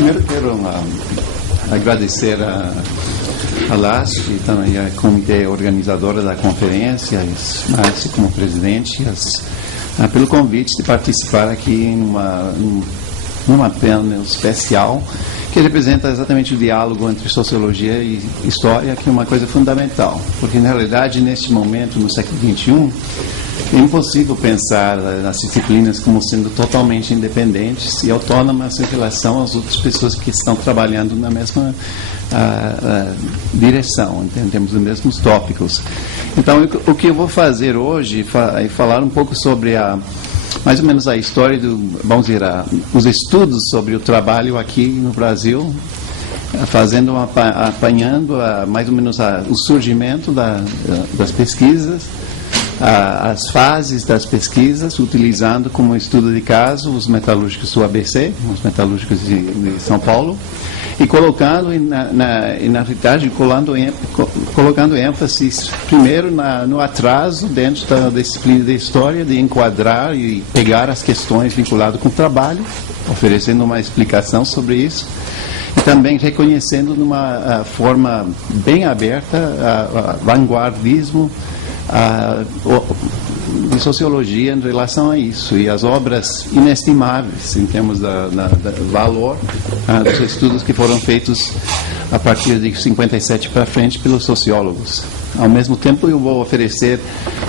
Primeiro quero agradecer a LASP e também a comitê organizadora da conferência, Márcio como presidente, pelo convite de participar aqui numa panel especial que representa exatamente o diálogo entre sociologia e história, que é uma coisa fundamental, porque na realidade neste momento, no século XXI, é impossível pensar nas disciplinas como sendo totalmente independentes e autônomas em relação às outras pessoas que estão trabalhando na mesma direção, entendemos os mesmos tópicos. Então, o que eu vou fazer hoje é falar um pouco sobre mais ou menos a história vamos dizer, os estudos sobre o trabalho aqui no Brasil, apanhando mais ou menos o surgimento das pesquisas, as fases das pesquisas, utilizando como estudo de caso os metalúrgicos do ABC, os metalúrgicos de São Paulo, e colocando, na realidade, colocando ênfase primeiro no atraso dentro da disciplina de história, de enquadrar e pegar as questões vinculadas com o trabalho, oferecendo uma explicação sobre isso, e também reconhecendo de uma forma bem aberta vanguardismo de sociologia em relação a isso, e as obras inestimáveis em termos do valor dos estudos que foram feitos a partir de 57 para frente pelos sociólogos. Ao mesmo tempo, eu vou oferecer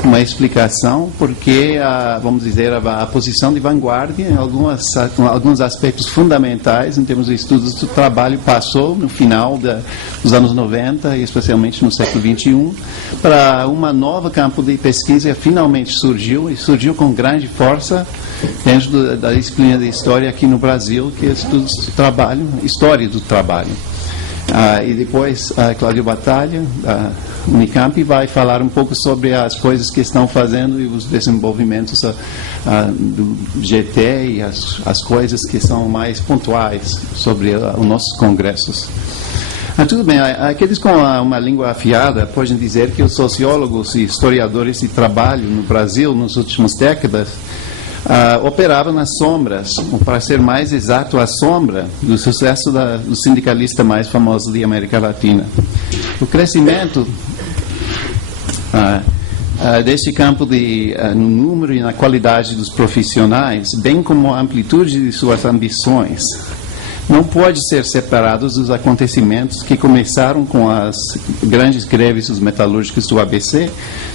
uma explicação porque, vamos dizer, a posição de vanguarda em alguns aspectos fundamentais em termos de estudos do trabalho passou no final dos anos 90 e especialmente no século XXI para uma nova campo de pesquisa que finalmente surgiu com grande força dentro da disciplina de história aqui no Brasil, que é estudos do trabalho, história do trabalho. E depois Cláudio Batalha, da Unicamp, vai falar um pouco sobre as coisas que estão fazendo e os desenvolvimentos do GT e as coisas que são mais pontuais sobre os nossos congressos. Tudo bem, aqueles com uma língua afiada podem dizer que os sociólogos e historiadores de trabalho no Brasil, nas últimas décadas, operavam nas sombras, ou para ser mais exato, a sombra do sucesso do sindicalista mais famoso de América Latina. O crescimento deste campo no número e na qualidade dos profissionais, bem como a amplitude de suas ambições, não pode ser separados dos acontecimentos que começaram com as grandes greves dos metalúrgicos do ABC,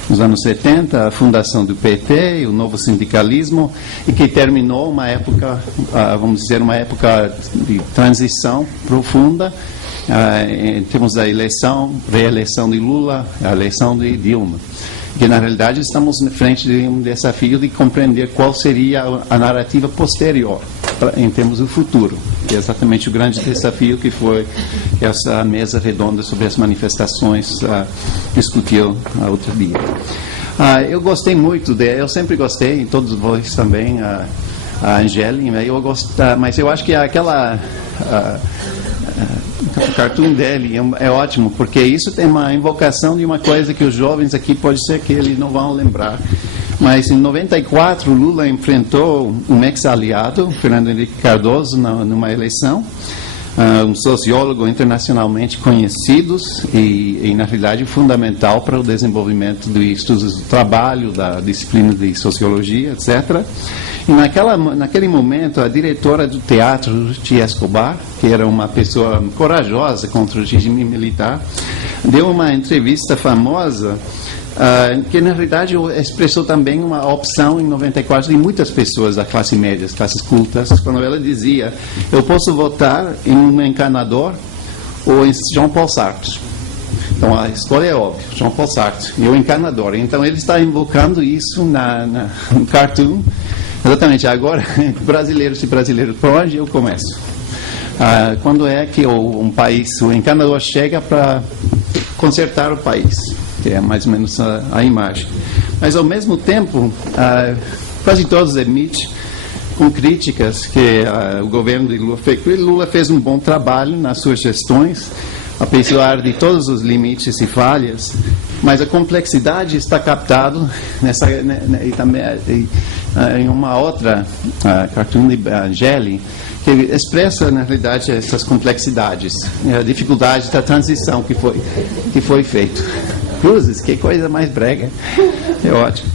nos anos 70, a fundação do PT e o novo sindicalismo, e que terminou uma época, vamos dizer, uma época de transição profunda, em termos da reeleição de Lula, a eleição de Dilma. Que, na realidade, estamos na frente de um desafio de compreender qual seria a narrativa posterior em termos do futuro. E é exatamente o grande desafio que foi essa mesa redonda sobre as manifestações discutiu outro dia. Eu gostei muito eu sempre gostei, e todos vocês também, a Angélica, mas eu acho que aquela o cartoon dele é ótimo, porque isso tem uma invocação de uma coisa que os jovens aqui pode ser que eles não vão lembrar. Mas em 94, Lula enfrentou um ex-aliado, Fernando Henrique Cardoso, numa eleição, um sociólogo internacionalmente conhecido e, na realidade, fundamental para o desenvolvimento de estudos do trabalho, da disciplina de sociologia, etc. E naquele momento, a diretora do teatro, Tia Escobar, que era uma pessoa corajosa contra o regime militar, deu uma entrevista famosa que na realidade expressou também uma opção em 94 de muitas pessoas da classe média, das classes cultas, quando ela dizia: eu posso votar em um encanador ou em Jean Paul Sartre. Então a escolha é óbvia, Jean Paul Sartre e o encanador. Então ele está invocando isso no cartoon. Exatamente, agora, brasileiros e brasileiros, por onde eu começo? Quando é que o encanador chega para consertar o país? Que é mais ou menos a imagem. Mas, ao mesmo tempo, quase todos admitem, com críticas, que o governo de Lula fez um bom trabalho nas suas gestões, apesar de todos os limites e falhas, mas a complexidade está captada e também em uma outra cartoon de Angeli, que expressa, na realidade, essas complexidades, a dificuldade da transição que foi feito. Cruzes, que coisa mais brega. É ótimo.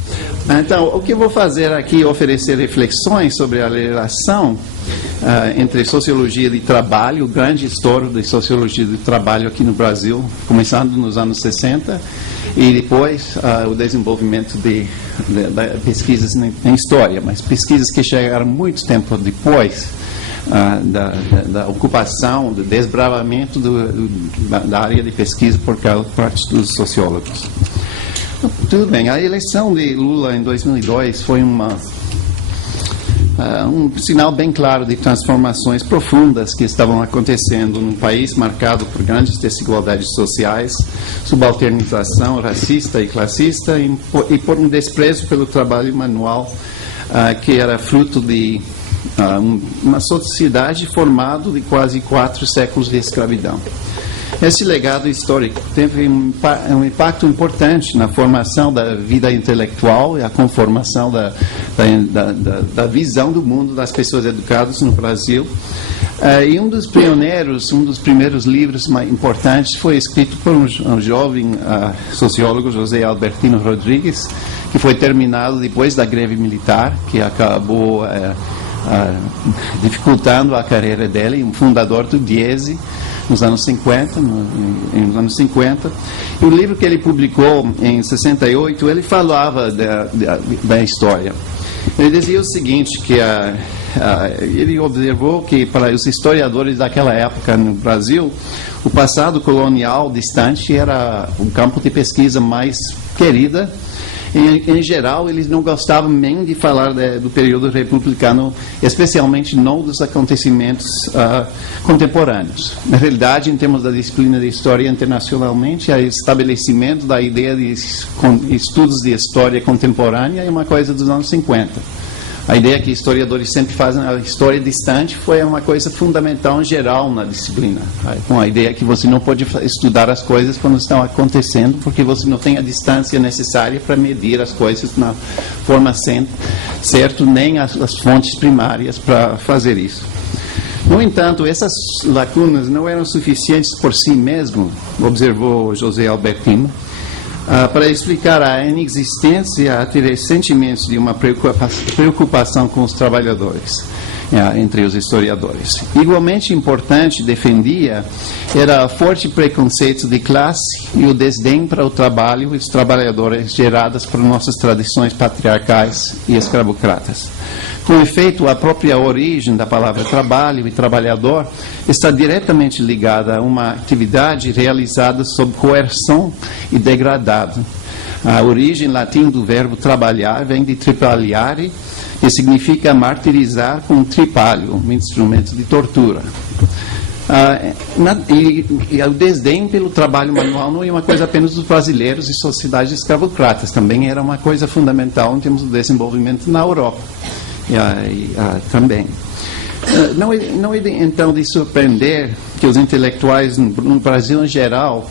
Então, o que eu vou fazer aqui é oferecer reflexões sobre a relação entre sociologia de trabalho, o grande estouro de sociologia de trabalho aqui no Brasil, começando nos anos 60, e depois o desenvolvimento de pesquisas em história, mas pesquisas que chegaram muito tempo depois da ocupação, do desbravamento da área de pesquisa por parte dos sociólogos. Tudo bem, a eleição de Lula em 2002 foi um sinal bem claro de transformações profundas que estavam acontecendo num país marcado por grandes desigualdades sociais, subalternização racista e classista e por um desprezo pelo trabalho manual que era fruto de uma sociedade formada de quase 4 séculos de escravidão. Esse legado histórico teve um impacto importante na formação da vida intelectual e a conformação da visão do mundo das pessoas educadas no Brasil. E um dos primeiros livros mais importantes foi escrito por um jovem sociólogo, José Albertino Rodrigues, que foi terminado depois da greve militar, que acabou dificultando a carreira dele, um fundador do Diese, nos anos 50, E o livro que ele publicou em 68, ele falava da história. Ele dizia o seguinte, que ele observou que para os historiadores daquela época no Brasil, o passado colonial distante era um campo de pesquisa mais querida. Em geral, eles não gostavam nem de falar do período republicano, especialmente não dos acontecimentos contemporâneos. Na realidade, em termos da disciplina de história internacionalmente, o estabelecimento da ideia de estudos de história contemporânea é uma coisa dos anos 50. A ideia que historiadores sempre fazem, a história distante, foi uma coisa fundamental em geral na disciplina. Com a ideia que você não pode estudar as coisas quando estão acontecendo, porque você não tem a distância necessária para medir as coisas na forma certa, nem as fontes primárias para fazer isso. No entanto, essas lacunas não eram suficientes por si mesmo, observou José Albertino, para explicar a inexistência até recentemente de uma preocupação com os trabalhadores, entre os historiadores. Igualmente importante, defendia, era o forte preconceito de classe e o desdém para o trabalho e os trabalhadores geradas por nossas tradições patriarcais e escravocratas. Com efeito, a própria origem da palavra trabalho e trabalhador está diretamente ligada a uma atividade realizada sob coerção e degradado. A origem latim do verbo trabalhar vem de tripaliare, que significa martirizar com um tripalho, um instrumento de tortura. E o desdém pelo trabalho manual não é uma coisa apenas dos brasileiros e sociedades escravocratas, também era uma coisa fundamental em termos do desenvolvimento na Europa. Também. Não é então de surpreender que os intelectuais no Brasil em geral,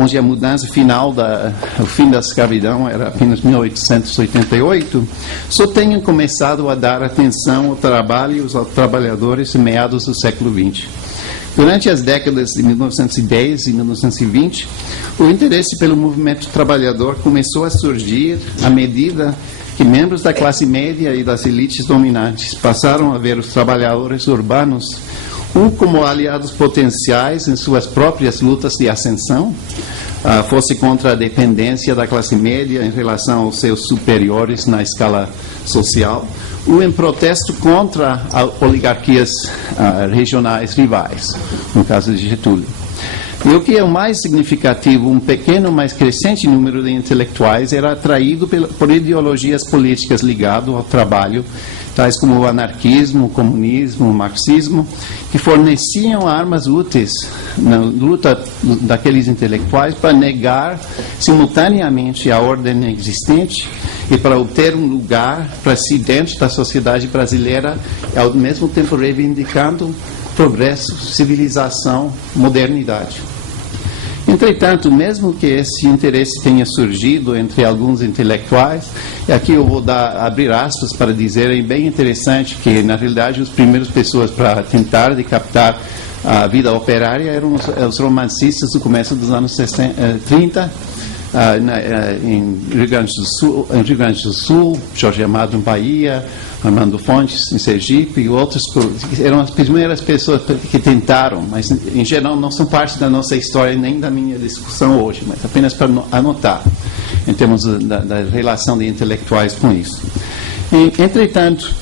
onde a mudança final, o fim da escravidão era apenas 1888, só tenham começado a dar atenção ao trabalho e aos trabalhadores em meados do século XX. Durante as décadas de 1910 e 1920, o interesse pelo movimento trabalhador começou a surgir à medida que membros da classe média e das elites dominantes passaram a ver os trabalhadores urbanos como aliados potenciais em suas próprias lutas de ascensão, fosse contra a dependência da classe média em relação aos seus superiores na escala social, ou em protesto contra oligarquias regionais rivais, no caso de Getúlio. E o que é o mais significativo, um pequeno, mas crescente número de intelectuais era atraído por ideologias políticas ligadas ao trabalho, tais como o anarquismo, o comunismo, o marxismo, que forneciam armas úteis na luta daqueles intelectuais para negar simultaneamente a ordem existente e para obter um lugar para si dentro da sociedade brasileira, e ao mesmo tempo reivindicando progresso, civilização, modernidade. Entretanto, mesmo que esse interesse tenha surgido entre alguns intelectuais, e aqui eu vou abrir aspas para dizerem bem interessante que, na realidade, as primeiras pessoas para tentar de captar a vida operária eram os romancistas do começo dos anos 30, em Rio Grande do Sul, Jorge Amado em Bahia, Armando Fontes em Sergipe e outros, eram as primeiras pessoas que tentaram, mas em geral não são parte da nossa história nem da minha discussão hoje, mas apenas para anotar, em termos da relação de intelectuais com isso. Entretanto,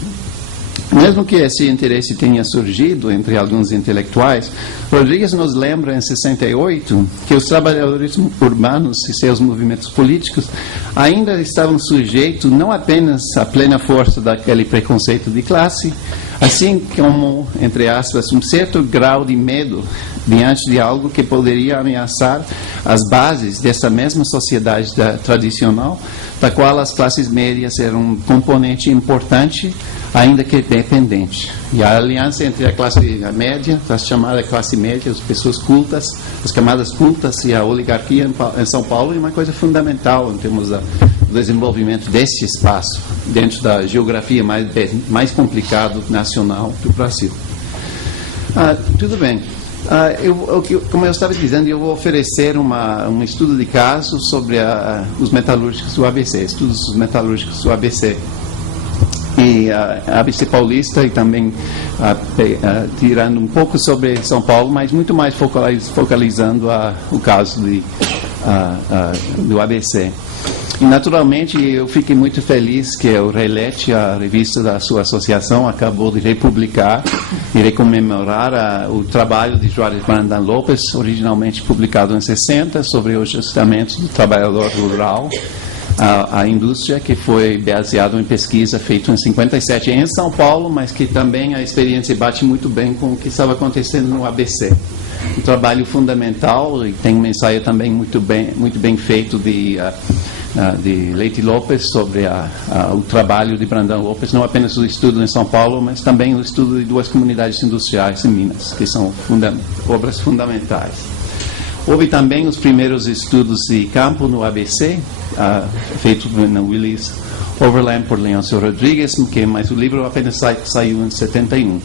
mesmo que esse interesse tenha surgido entre alguns intelectuais, Rodrigues nos lembra, em 68, que os trabalhadores urbanos e seus movimentos políticos ainda estavam sujeitos não apenas à plena força daquele preconceito de classe, assim como, entre aspas, um certo grau de medo diante de algo que poderia ameaçar as bases dessa mesma sociedade tradicional, da qual as classes médias eram um componente importante, ainda que dependente. E a aliança entre a classe média, a chamada classe média, as pessoas cultas, as camadas cultas e a oligarquia em São Paulo é uma coisa fundamental em termos do desenvolvimento desse espaço, dentro da geografia mais complicada nacional do Brasil. Tudo bem. Como eu estava dizendo, eu vou oferecer um estudo de caso sobre os metalúrgicos do ABC, estudos dos metalúrgicos do ABC. E a ABC Paulista, e também tirando um pouco sobre São Paulo, mas muito mais focalizando o caso do ABC. E, naturalmente, eu fiquei muito feliz que o Relete, a revista da sua associação, acabou de republicar e recomemorar o trabalho de Juarez Brandão Lopes, originalmente publicado em 60, sobre o ajustamento do trabalhador rural à indústria, que foi baseado em pesquisa feita em 57 em São Paulo, mas que também a experiência bate muito bem com o que estava acontecendo no ABC. Um trabalho fundamental, e tem um ensaio também muito bem feito de Leite Lopes sobre o trabalho de Brandão Lopes, não apenas o estudo em São Paulo, mas também o estudo de duas comunidades industriais em Minas, que são obras fundamentais. Houve também os primeiros estudos de campo no ABC, feito no Willis Overland por Leôncio Rodrigues, mas o livro apenas saiu em 71.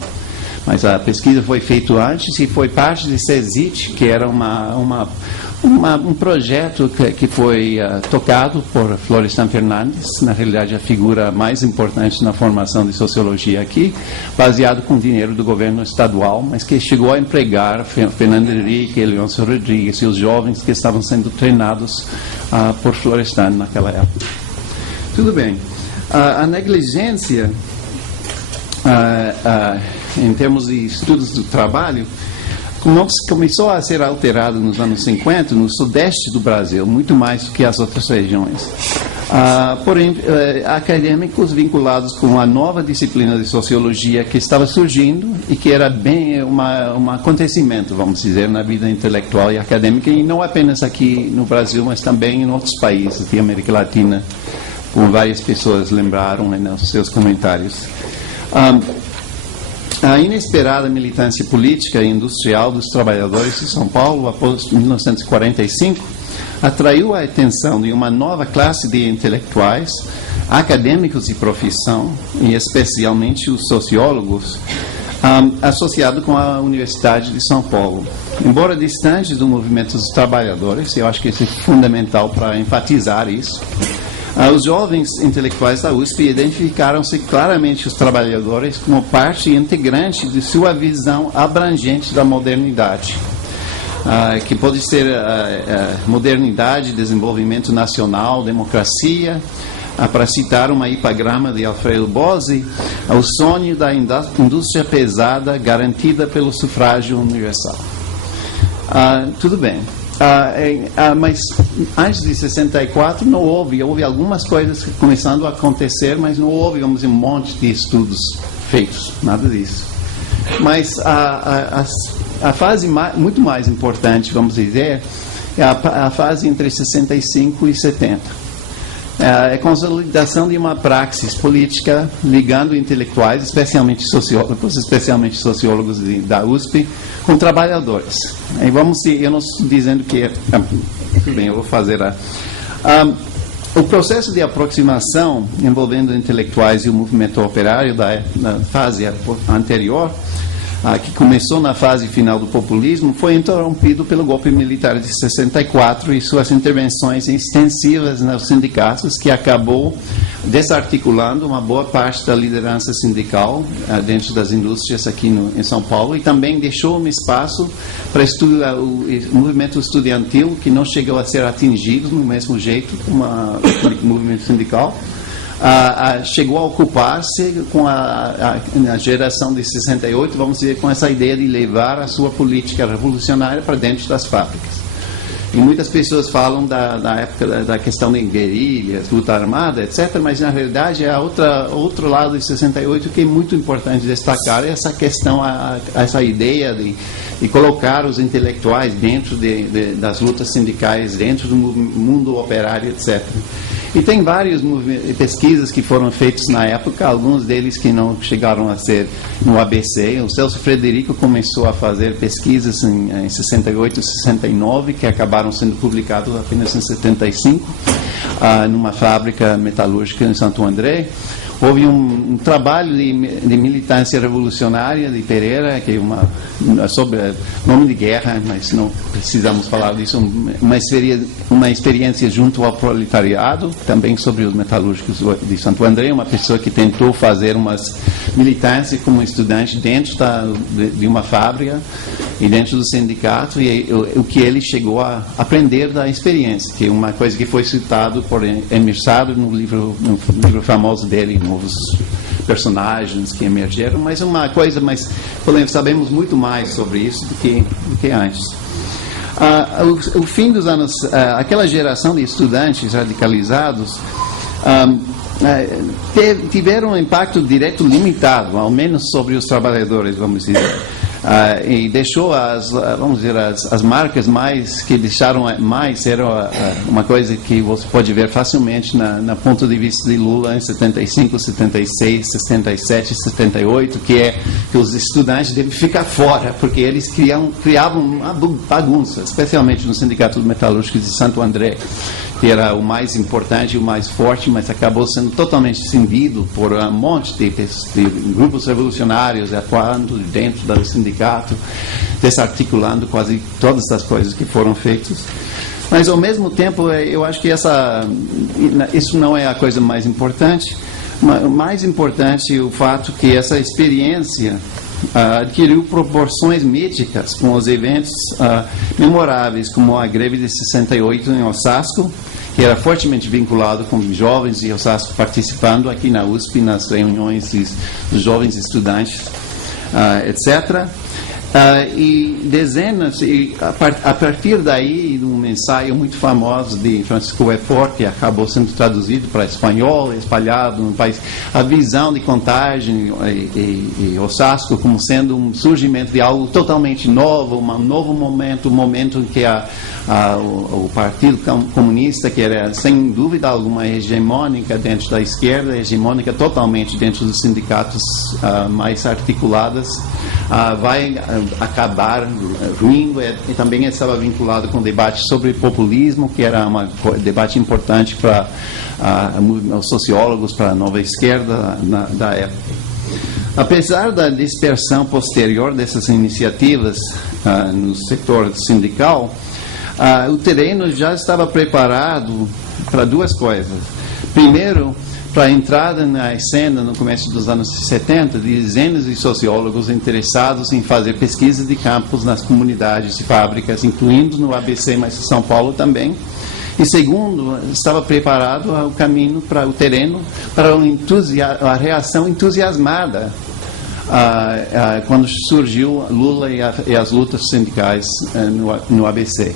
Mas a pesquisa foi feita antes e foi parte de CESIT, que era um projeto que foi tocado por Florestan Fernandes, na realidade a figura mais importante na formação de sociologia aqui, baseado com dinheiro do governo estadual, mas que chegou a empregar Fernando Henrique, Leôncio Rodrigues e os jovens que estavam sendo treinados por Florestan naquela época. Tudo bem. A negligência, em termos de estudos do trabalho, começou a ser alterado nos anos 50 no sudeste do Brasil, muito mais do que as outras regiões. Porém, acadêmicos vinculados com a nova disciplina de sociologia que estava surgindo e que era bem um acontecimento, vamos dizer, na vida intelectual e acadêmica, e não apenas aqui no Brasil, mas também em outros países da América Latina, como várias pessoas lembraram nos seus comentários. A inesperada militância política e industrial dos trabalhadores de São Paulo após 1945 atraiu a atenção de uma nova classe de intelectuais, acadêmicos de profissão, e especialmente os sociólogos, associado com a Universidade de São Paulo. Embora distantes do movimento dos trabalhadores, eu acho que isso é fundamental para enfatizar isso, os jovens intelectuais da USP identificaram-se claramente os trabalhadores como parte integrante de sua visão abrangente da modernidade, que pode ser modernidade, desenvolvimento nacional, democracia, para citar uma epigrama de Alfredo Bozzi, o sonho da indústria pesada garantida pelo sufrágio universal. Tudo bem. Mas antes de 64 não houve algumas coisas começando a acontecer, mas não houve, vamos dizer, um monte de estudos feitos, nada disso. Mas a fase muito mais importante, vamos dizer, é a fase entre 65 e 70. é a consolidação de uma praxis política ligando intelectuais, especialmente sociólogos da USP, com trabalhadores. E eu não estou dizendo que tudo bem, eu vou fazer o processo de aproximação envolvendo intelectuais e o movimento operário na fase anterior, que começou na fase final do populismo, foi interrompido pelo golpe militar de 64 e suas intervenções extensivas nos sindicatos, que acabou desarticulando uma boa parte da liderança sindical dentro das indústrias aqui em São Paulo, e também deixou um espaço para o movimento estudantil, que não chegou a ser atingido no mesmo jeito como o movimento sindical. Chegou a ocupar-se com a geração de 68, vamos dizer, com essa ideia de levar a sua política revolucionária para dentro das fábricas. E muitas pessoas falam da época da questão de guerrilhas, luta armada, etc., mas na realidade é outro lado de 68 que é muito importante destacar, essa questão, essa ideia de colocar os intelectuais dentro das lutas sindicais, dentro do mundo operário, etc. E tem várias pesquisas que foram feitas na época, alguns deles que não chegaram a ser no ABC. O Celso Frederico começou a fazer pesquisas em 68 e 69, que acabaram sendo publicadas apenas em 75, numa fábrica metalúrgica em Santo André. Houve um trabalho de militância revolucionária de Pereira, que é sobre nome de guerra, mas não precisamos falar disso, uma experiência junto ao proletariado, também sobre os metalúrgicos de Santo André, uma pessoa que tentou fazer uma militância como estudante dentro de uma fábrica e dentro do sindicato, e o que ele chegou a aprender da experiência, que é uma coisa que foi citado por Emerson no livro famoso dele, Novos Personagens que Emergeram, mas sabemos muito mais sobre isso do que antes. O fim dos anos, aquela geração de estudantes radicalizados tiveram um impacto direto limitado, ao menos sobre os trabalhadores, vamos dizer. E deixou as marcas que deixaram mais, era uma coisa que você pode ver facilmente na ponto de vista de Lula em 75, 76, 67, 78, que é que os estudantes devem ficar fora, porque eles criavam uma bagunça, especialmente no Sindicato Metalúrgico de Santo André, que era o mais importante e o mais forte, mas acabou sendo totalmente cindido por um monte de grupos revolucionários atuando dentro do sindicato, desarticulando quase todas as coisas que foram feitas. Mas, ao mesmo tempo, eu acho que isso não é a coisa mais importante. O mais importante é o fato que essa experiência adquiriu proporções míticas com os eventos memoráveis, como a greve de 68 em Osasco, que era fortemente vinculado com jovens de Osasco participando aqui na USP, nas reuniões dos jovens estudantes, etc. E dezenas, a partir daí, de um ensaio muito famoso de Francisco Efort, que acabou sendo traduzido para espanhol, espalhado no país, a visão de Contagem e Osasco como sendo um surgimento de algo totalmente novo, um novo momento, um momento em que o Partido Comunista, que era sem dúvida alguma hegemônica dentro da esquerda, hegemônica totalmente dentro dos sindicatos mais articulados, vai acabar ruindo, e também estava vinculado com o debate sobre populismo, que era um debate importante para os sociólogos, para a nova esquerda da época. Apesar da dispersão posterior dessas iniciativas no setor sindical, o terreno já estava preparado para duas coisas. Primeiro, para a entrada na cena no começo dos anos 70 de dezenas de sociólogos interessados em fazer pesquisa de campos nas comunidades e fábricas, incluindo no ABC, mas em São Paulo também. E segundo, estava preparado o caminho para o terreno, para a reação entusiasmada quando surgiu Lula e as lutas sindicais no ABC.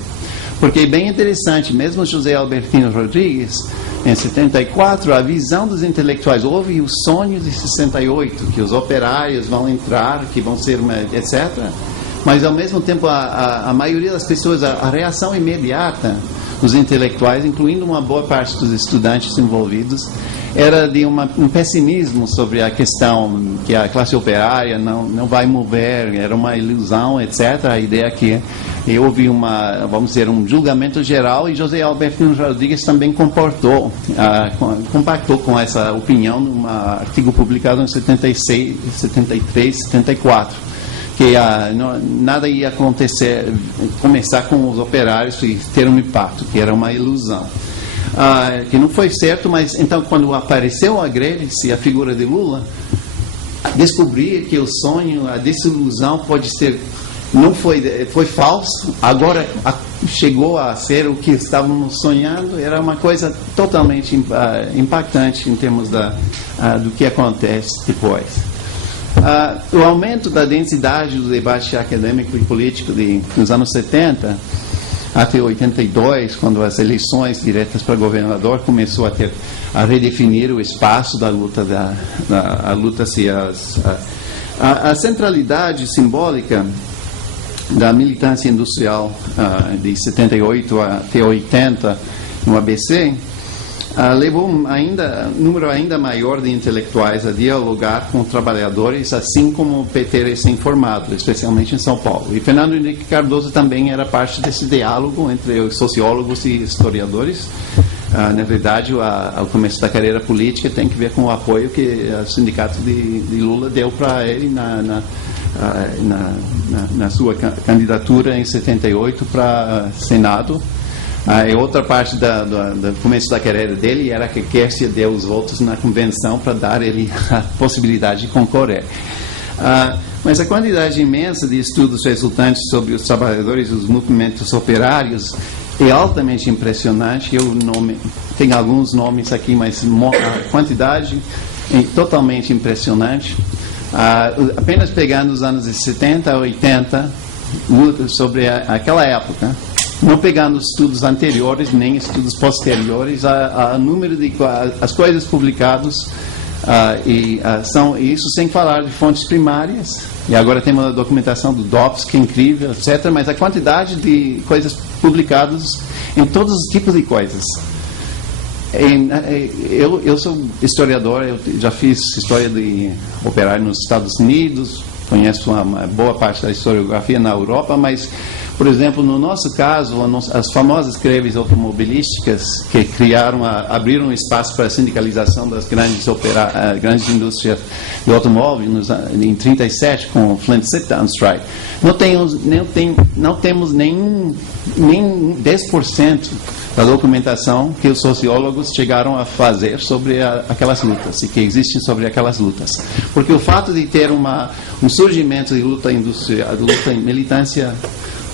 Porque é bem interessante, mesmo José Albertino Rodrigues, em 74, a visão dos intelectuais, houve o sonho de 68, que os operários vão entrar, que vão ser, etc. Mas, ao mesmo tempo, a maioria das pessoas, a reação imediata os intelectuais, incluindo uma boa parte dos estudantes envolvidos, era de um pessimismo sobre a questão que a classe operária não vai mover, era uma ilusão, etc. A ideia que houve um julgamento geral, e José Albertino Rodrigues também compactou com essa opinião num artigo publicado em 73, 74, que nada ia começar com os operários e ter um impacto, que era uma ilusão. Que não foi certo, mas então quando apareceu a greve, se a figura de Lula, descobria que o sonho, a desilusão não foi falso, agora chegou a ser o que estávamos sonhando, era uma coisa totalmente impactante em termos do que acontece depois. O aumento da densidade do debate acadêmico e político nos anos 70 até 82, quando as eleições diretas para governador começou a redefinir o espaço da luta, a centralidade simbólica da militância industrial de 78 até 80 no ABC, levou um número ainda maior de intelectuais a dialogar com trabalhadores, assim como o PT recém-formado, especialmente em São Paulo. E Fernando Henrique Cardoso também era parte desse diálogo entre os sociólogos e historiadores. Na verdade, o começo da carreira política tem que ver com o apoio que o sindicato de Lula deu para ele na sua candidatura em 78 para Senado. E outra parte do começo da carreira dele era que Quércia deu os votos na convenção para dar ele a possibilidade de concorrer. Mas a quantidade imensa de estudos resultantes sobre os trabalhadores e os movimentos operários é altamente impressionante. Tenho alguns nomes aqui, mas a quantidade é totalmente impressionante. Apenas pegando os anos de 70 a 80, sobre aquela época, não pegando estudos anteriores nem estudos posteriores, o número de as coisas publicadas, isso sem falar de fontes primárias, e agora temos a documentação do DOPS, que é incrível, etc., mas a quantidade de coisas publicadas em todos os tipos de coisas. Eu sou historiador, eu já fiz história de operário nos Estados Unidos, conheço uma boa parte da historiografia na Europa, mas, por exemplo, no nosso caso, as famosas greves automobilísticas que abriram espaço para a sindicalização das grandes indústrias de automóvel em 37 com o Flint Sit-Down Strike, não temos nem 10% da documentação que os sociólogos chegaram a fazer sobre aquelas lutas e que existem sobre aquelas lutas. Porque o fato de ter um surgimento de luta industrial, de luta em militância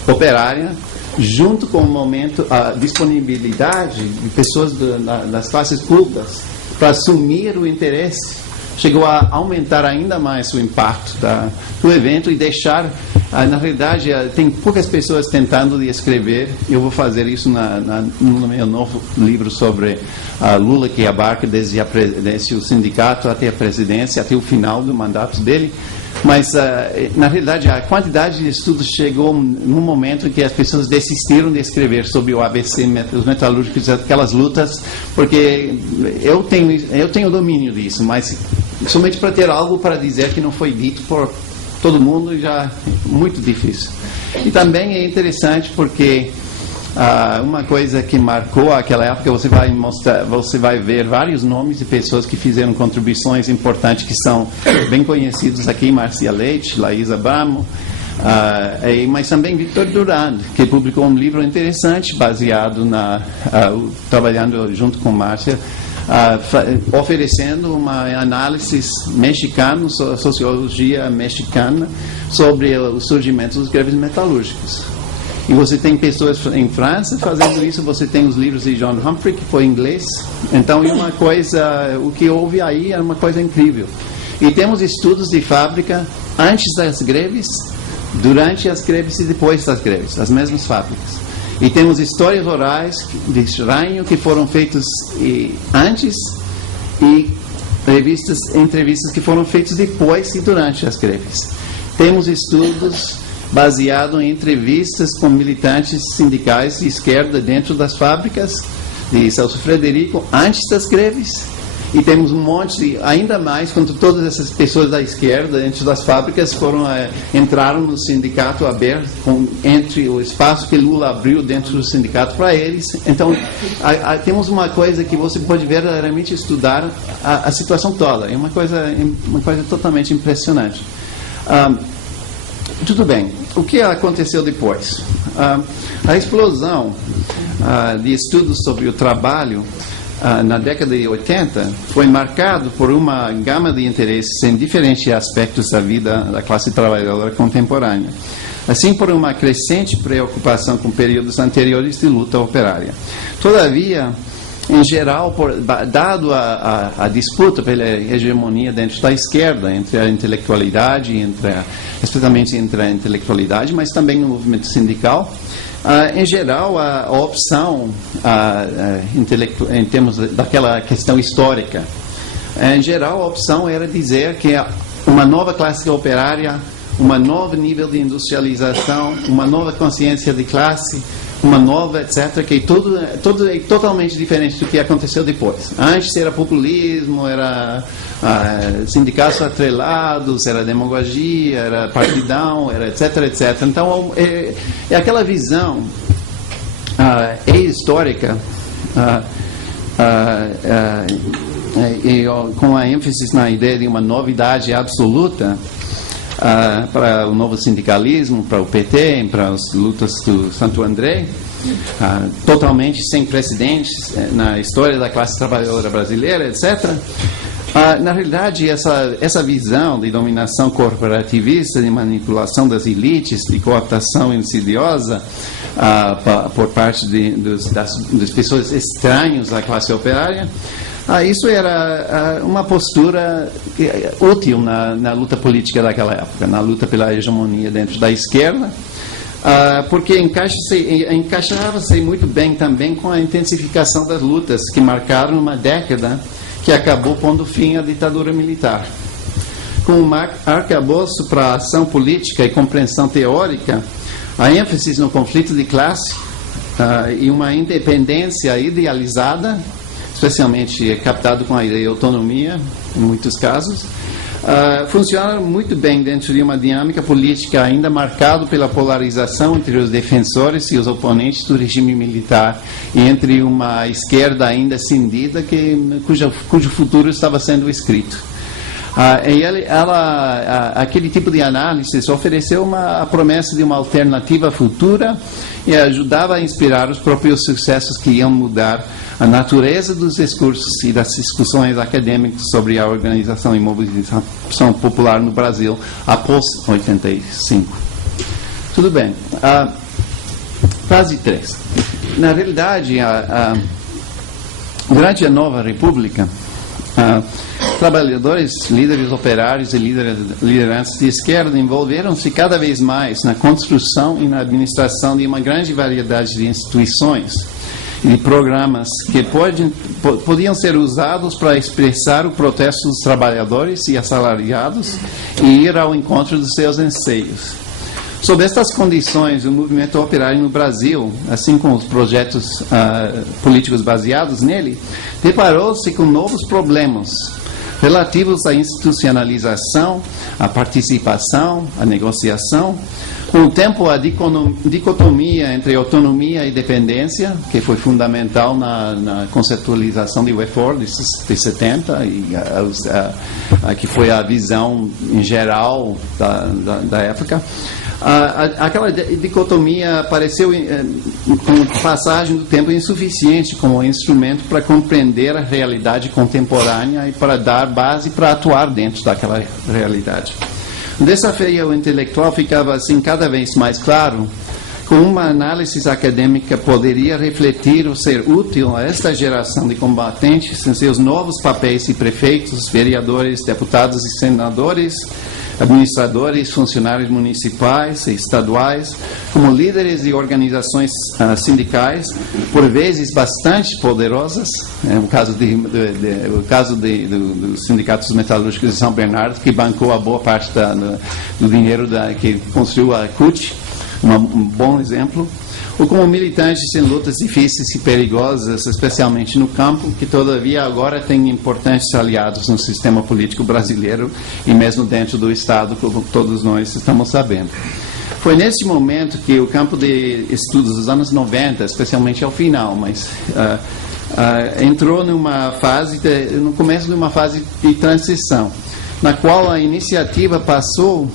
operária, junto com o momento, a disponibilidade de pessoas das classes cultas para assumir o interesse, chegou a aumentar ainda mais o impacto do evento e deixar, na realidade, tem poucas pessoas tentando de escrever. Eu vou fazer isso no meu novo livro sobre Lula, que abarca desde o sindicato até a presidência, até o final do mandato dele. Mas, na realidade, a quantidade de estudos chegou num momento em que as pessoas desistiram de escrever sobre o ABC, os metalúrgicos, aquelas lutas, porque eu tenho domínio disso, mas somente para ter algo para dizer que não foi dito por todo mundo já é muito difícil. E também é interessante porque uma coisa que marcou aquela época, você vai ver vários nomes de pessoas que fizeram contribuições importantes, que são bem conhecidos aqui: Marcia Leite, Laís Abramo, mas também Victor Durand, que publicou um livro interessante baseado trabalhando junto com Márcia, oferecendo uma análise mexicana, sociologia mexicana, sobre o surgimento dos greves metalúrgicos. E você tem pessoas em França fazendo isso, você tem os livros de John Humphrey, que foi em inglês. Então, o que houve aí é uma coisa incrível. E temos estudos de fábrica antes das greves, durante as greves e depois das greves, as mesmas fábricas. E temos histórias orais de Schreiner que foram feitas antes e entrevistas que foram feitas depois e durante as greves. Temos estudos baseado em entrevistas com militantes sindicais de esquerda dentro das fábricas de Celso Frederico antes das greves. E temos um monte, ainda mais, quando todas essas pessoas da esquerda, dentro das fábricas, entraram no sindicato aberto, entre o espaço que Lula abriu dentro do sindicato para eles. Então, temos uma coisa que você pode verdadeiramente estudar a situação toda. É uma coisa totalmente impressionante. Tudo bem. O que aconteceu depois? A explosão de estudos sobre o trabalho na década de 80 foi marcado por uma gama de interesses em diferentes aspectos da vida da classe trabalhadora contemporânea, assim por uma crescente preocupação com períodos anteriores de luta operária. Todavia, em geral, dado a disputa pela hegemonia dentro da esquerda, entre a intelectualidade, especialmente entre a intelectualidade, mas também no movimento sindical, em geral, a opção, em termos daquela questão histórica, em geral, a opção era dizer que uma nova classe operária, um novo nível de industrialização, uma nova consciência de classe, uma nova, etc., que tudo é totalmente diferente do que aconteceu depois. Antes era populismo, era sindicatos atrelados, era demagogia, era partidão, era etc., etc. Então, é aquela visão histórica, com a ênfase na ideia de uma novidade absoluta, para o novo sindicalismo, para o PT, para as lutas do Santo André, totalmente sem precedentes na história da classe trabalhadora brasileira, etc. Na realidade, essa visão de dominação corporativista, de manipulação das elites, de cooptação insidiosa por parte das pessoas estranhas à classe operária, isso era uma postura útil na luta política daquela época, na luta pela hegemonia dentro da esquerda, porque encaixava-se muito bem também com a intensificação das lutas que marcaram uma década que acabou pondo fim à ditadura militar. Com um arcabouço para a ação política e compreensão teórica, a ênfase no conflito de classe e uma independência idealizada, especialmente captado com a ideia de autonomia, em muitos casos, funcionaram muito bem dentro de uma dinâmica política ainda marcada pela polarização entre os defensores e os oponentes do regime militar e entre uma esquerda ainda cindida cujo futuro estava sendo escrito. Aquele tipo de análise ofereceu a promessa de uma alternativa futura e ajudava a inspirar os próprios sucessos que iam mudar a natureza dos discursos e das discussões acadêmicas sobre a organização e mobilização popular no Brasil após 85. Tudo bem. Fase 3. Na realidade, durante a nova república, trabalhadores, líderes operários e lideranças de esquerda envolveram-se cada vez mais na construção e na administração de uma grande variedade de instituições e programas que podiam ser usados para expressar o protesto dos trabalhadores e assalariados e ir ao encontro dos seus anseios. Sob estas condições, o movimento operário no Brasil, assim como os projetos políticos baseados nele, deparou-se com novos problemas relativos à institucionalização, à participação, à negociação. Com o tempo, a dicotomia entre autonomia e dependência, que foi fundamental na conceptualização de Weford de 70, e que foi a visão em geral da época. Aquela dicotomia apareceu com passagem do tempo insuficiente como instrumento para compreender a realidade contemporânea e para dar base para atuar dentro daquela realidade. O desafio intelectual ficava assim cada vez mais claro com uma análise acadêmica, poderia refletir ou ser útil a esta geração de combatentes em seus novos papéis de prefeitos, vereadores, deputados e senadores, administradores, funcionários municipais e estaduais, como líderes de organizações sindicais, por vezes bastante poderosas, o caso dos sindicatos metalúrgicos de São Bernardo, que bancou a boa parte do dinheiro que construiu a CUT, um bom exemplo, ou como militantes em lutas difíceis e perigosas, especialmente no campo, que todavia agora têm importantes aliados no sistema político brasileiro e mesmo dentro do Estado, como todos nós estamos sabendo. Foi nesse momento que o campo de estudos dos anos 90, especialmente ao final, mas entrou no começo de uma fase de transição, na qual a iniciativa passou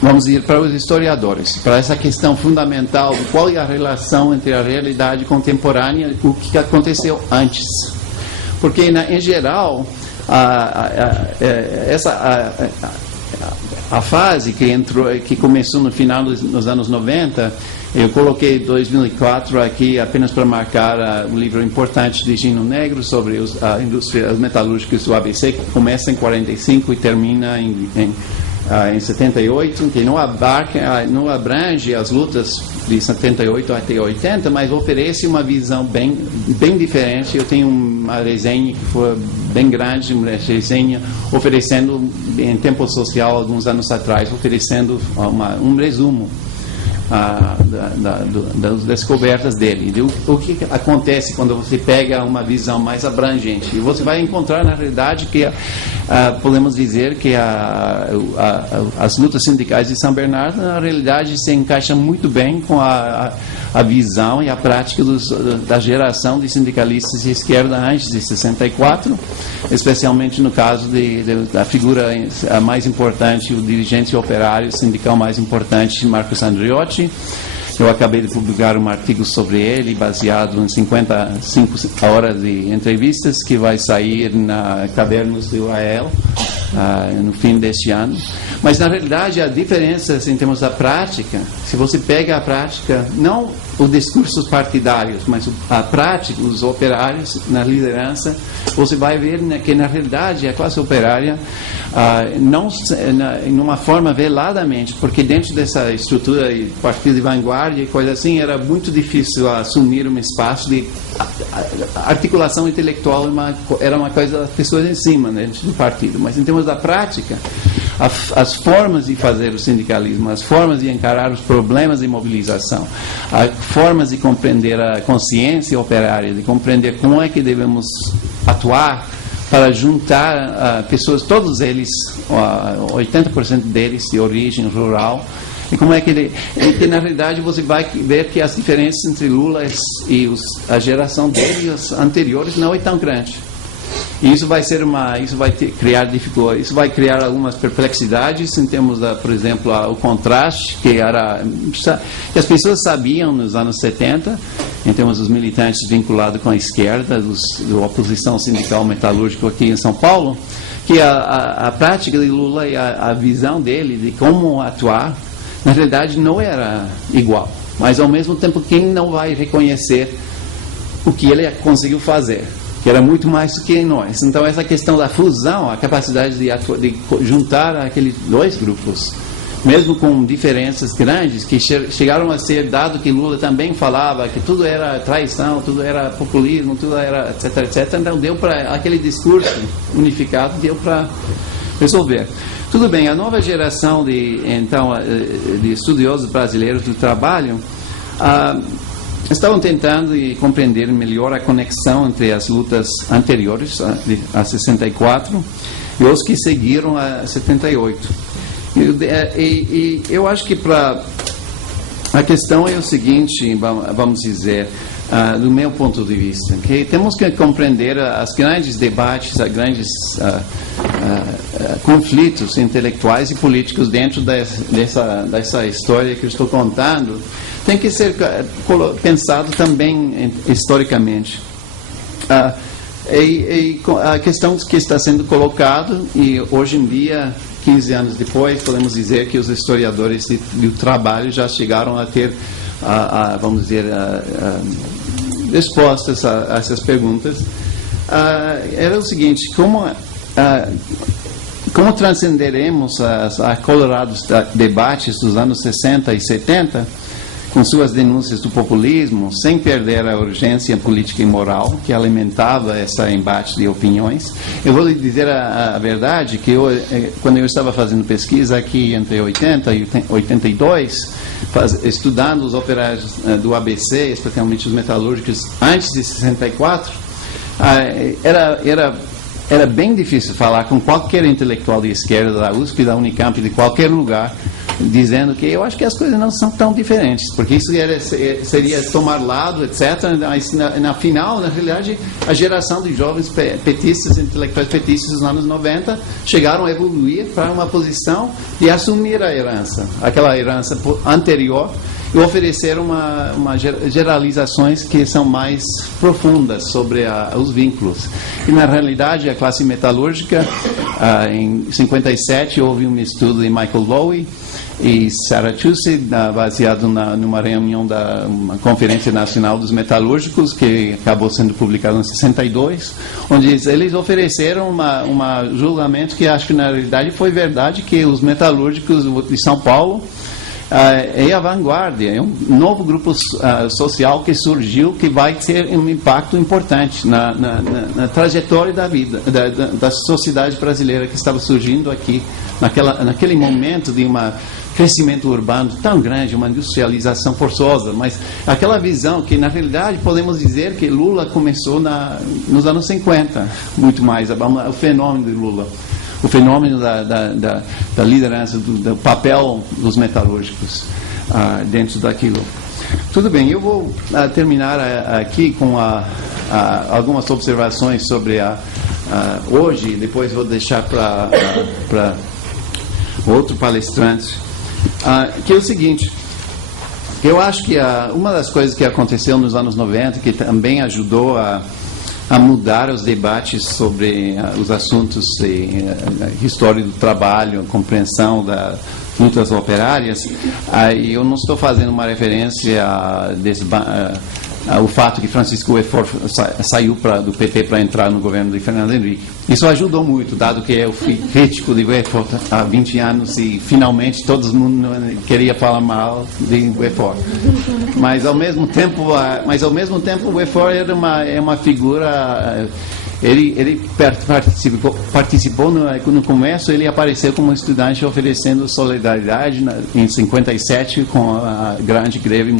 vamos ir para os historiadores, para essa questão fundamental de qual é a relação entre a realidade contemporânea e o que aconteceu antes. Porque, em geral, a fase que começou no final dos anos 90, eu coloquei 2004 aqui apenas para marcar um livro importante de Gino Negro sobre os metalúrgicos do ABC, que começa em 45 e termina em 78, que não abrange as lutas de 78 até 80, mas oferece uma visão bem diferente. Eu tenho uma resenha que foi bem grande, uma resenha oferecendo, em Tempo Social, alguns anos atrás, oferecendo um resumo das descobertas dele, o que acontece quando você pega uma visão mais abrangente. E você vai encontrar, na realidade, que podemos dizer que as lutas sindicais de São Bernardo, na realidade, se encaixam muito bem com a visão e a prática da geração de sindicalistas de esquerda antes de 64, especialmente no caso da figura mais importante, o dirigente operário sindical mais importante, Marcos Andreotti. Eu acabei de publicar um artigo sobre ele, baseado em 55 horas de entrevistas, que vai sair na Cadernos do AEL no fim deste ano. Mas, na realidade, há diferenças em termos da prática. Se você pega a prática, não os discursos partidários, mas a prática, os operários na liderança, você vai ver que, na realidade, a classe operária, não numa forma veladamente, porque dentro dessa estrutura de partido de vanguarda e coisa assim, era muito difícil assumir um espaço de articulação intelectual, era uma coisa das pessoas em cima, né, dentro do partido. Mas, em termos da prática, as formas de fazer o sindicalismo, as formas de encarar os problemas de mobilização, as formas de compreender a consciência operária, de compreender como é que devemos atuar para juntar pessoas, todos eles, 80% deles de origem rural, e como é que na realidade você vai ver que as diferenças entre Lula e a geração dele e os anteriores não é tão grande. E isso vai criar dificuldades, isso vai criar algumas perplexidades em termos por exemplo, o contraste que as pessoas sabiam nos anos 70, em termos dos militantes vinculados com a esquerda, da oposição sindical metalúrgica aqui em São Paulo, que a prática de Lula e a visão dele de como atuar, na realidade não era igual. Mas ao mesmo tempo, quem não vai reconhecer o que ele conseguiu fazer? Que era muito mais do que nós. Então, essa questão da fusão, a capacidade de juntar aqueles dois grupos, mesmo com diferenças grandes, que chegaram a ser, dado que Lula também falava que tudo era traição, tudo era populismo, tudo era etc, etc. Então, deu para aquele discurso unificado, deu para resolver. Tudo bem, a nova geração de estudiosos brasileiros do trabalho estavam tentando compreender melhor a conexão entre as lutas anteriores a 64 e os que seguiram a 78. E eu acho que a questão é o seguinte, vamos dizer, do meu ponto de vista, que temos que compreender os grandes debates, os grandes conflitos intelectuais e políticos dentro dessa história que eu estou contando, tem que ser pensado também historicamente. A questão que está sendo colocada, e hoje em dia, 15 anos depois, podemos dizer que os historiadores do trabalho já chegaram a ter, vamos dizer, respostas a essas perguntas. Era o seguinte: como transcenderemos os acalorados debates dos anos 60 e 70, com suas denúncias do populismo, sem perder a urgência política e moral que alimentava esse embate de opiniões? Eu vou lhe dizer a verdade, que quando eu estava fazendo pesquisa aqui entre 80 e 82, estudando os operários do ABC, especialmente os metalúrgicos, antes de 64, era bem difícil falar com qualquer intelectual de esquerda da USP, da Unicamp, de qualquer lugar, dizendo que eu acho que as coisas não são tão diferentes, porque isso seria tomar lado, etc. Mas, na realidade, a geração de jovens petistas, intelectuais petistas dos anos 90, chegaram a evoluir para uma posição de assumir a herança, aquela herança anterior, e oferecer generalizações que são mais profundas sobre os vínculos. E, na realidade, a classe metalúrgica, em 57, houve um estudo de Michael Lowy e Sarah Chusey, baseado numa reunião da Conferência Nacional dos Metalúrgicos, que acabou sendo publicado em 62, onde eles ofereceram um julgamento que acho que, na realidade, foi verdade, que os metalúrgicos de São Paulo é a vanguarda, é um novo grupo social que surgiu, que vai ter um impacto importante na trajetória da vida, da sociedade brasileira que estava surgindo aqui, naquele momento de um crescimento urbano tão grande, uma industrialização forçosa, mas aquela visão que, na realidade, podemos dizer que Lula começou nos anos 50, muito mais, o fenômeno de Lula. O fenômeno da liderança, do papel dos metalúrgicos dentro daquilo. Tudo bem, eu vou terminar aqui com algumas observações sobre hoje, depois vou deixar para outro palestrante, que é o seguinte: eu acho que uma das coisas que aconteceu nos anos 90, que também ajudou a mudar os debates sobre os assuntos de história do trabalho, a compreensão das lutas operárias, e eu não estou fazendo uma referência ao fato que Francisco Weyforth saiu do PT para entrar no governo de Fernando Henrique. Isso ajudou muito, dado que eu fui crítico de Weyforth há 20 anos e finalmente todo mundo queria falar mal de Weyforth. Mas ao mesmo tempo o Weyforth é uma figura. Ele participou no começo, ele apareceu como estudante oferecendo solidariedade em 57 com a grande greve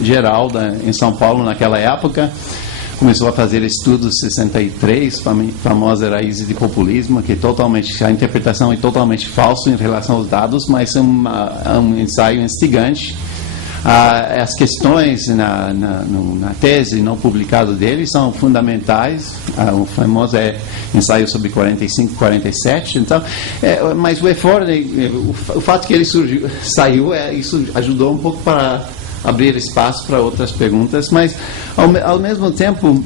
geral em São Paulo naquela época. Começou a fazer estudos em 63, famosa Raízes de Populismo, que a interpretação é totalmente falsa em relação aos dados, mas é um ensaio instigante. As questões na tese não publicada dele são fundamentais. O famoso ensaio sobre 45 e 47. Então, mas o Weyforth, o fato que ele saiu, isso ajudou um pouco para abrir espaço para outras perguntas, mas ao mesmo tempo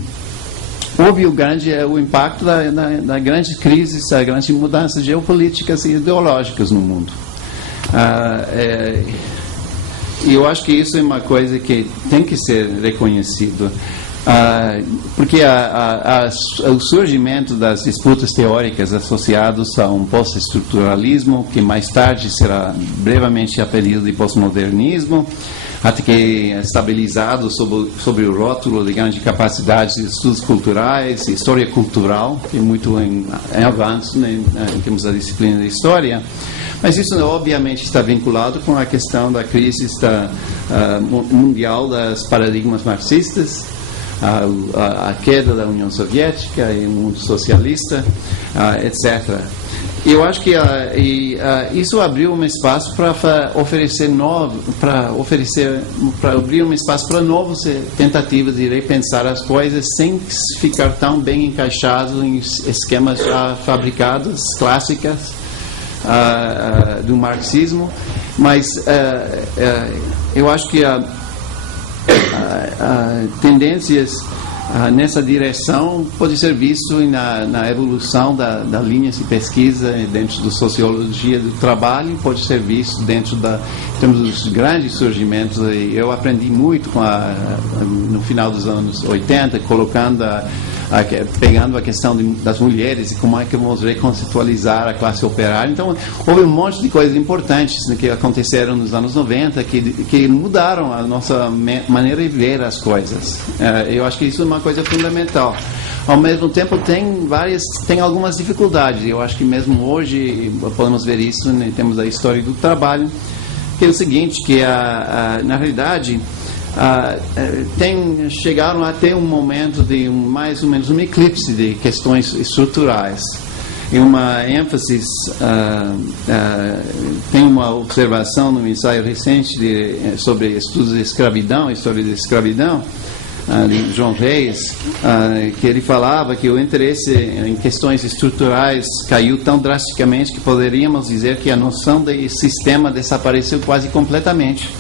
houve o impacto da grande crise, da grande mudanças geopolíticas e ideológicas no mundo. E eu acho que isso é uma coisa que tem que ser reconhecido, porque o surgimento das disputas teóricas associadas a um pós-estruturalismo, que mais tarde será brevemente apelido de pós-modernismo, até que estabilizado sob o rótulo de grande capacidade de estudos culturais, história cultural, que é muito em avanço em termos da disciplina de história. Mas isso, obviamente, está vinculado com a questão da crise mundial dos paradigmas marxistas, a queda da União Soviética e o mundo socialista, etc. Eu acho que isso abriu um espaço para abrir um espaço para novas tentativas de repensar as coisas sem ficar tão bem encaixado em esquemas já fabricados, clássicas, do marxismo. Mas eu acho que tendências nessa direção pode ser visto na evolução da linha de pesquisa dentro da sociologia do trabalho, pode ser visto temos os grandes surgimentos. Eu aprendi muito no final dos anos 80, pegando a questão das mulheres e como é que vamos reconceitualizar a classe operária. Então, houve um monte de coisas importantes que aconteceram nos anos 90 que mudaram a nossa maneira de ver as coisas. Eu acho que isso é uma coisa fundamental. Ao mesmo tempo, tem algumas dificuldades. Eu acho que mesmo hoje podemos ver isso em termos da história do trabalho, que é o seguinte, que na realidade chegaram a ter um momento de mais ou menos um eclipse de questões estruturais e uma ênfase. Tem uma observação no ensaio recente sobre estudos de escravidão, história da escravidão, de João Reis, que ele falava que o interesse em questões estruturais caiu tão drasticamente que poderíamos dizer que a noção de sistema desapareceu quase completamente.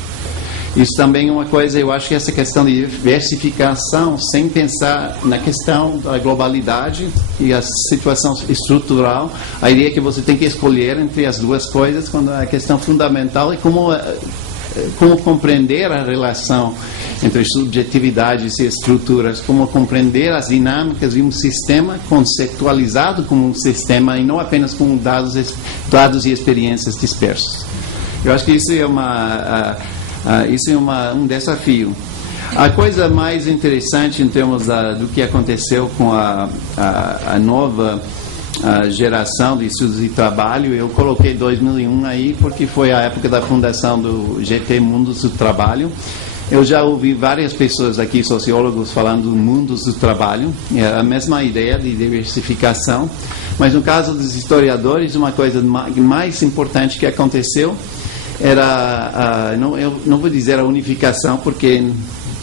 Isso também é uma coisa, eu acho que essa questão de diversificação, sem pensar na questão da globalidade e a situação estrutural, a ideia que você tem que escolher entre as duas coisas, quando a questão fundamental é como compreender a relação entre subjetividades e estruturas, como compreender as dinâmicas de um sistema conceitualizado como um sistema e não apenas com dados e experiências dispersos. Eu acho que isso é um desafio. A coisa mais interessante em termos do que aconteceu com a nova geração de estudos de trabalho, eu coloquei 2001 aí porque foi a época da fundação do GT Mundos do Trabalho. Eu já ouvi várias pessoas aqui, sociólogos, falando do mundos do trabalho, é a mesma ideia de diversificação, mas no caso dos historiadores, uma coisa mais importante que aconteceu era, eu não vou dizer a unificação, porque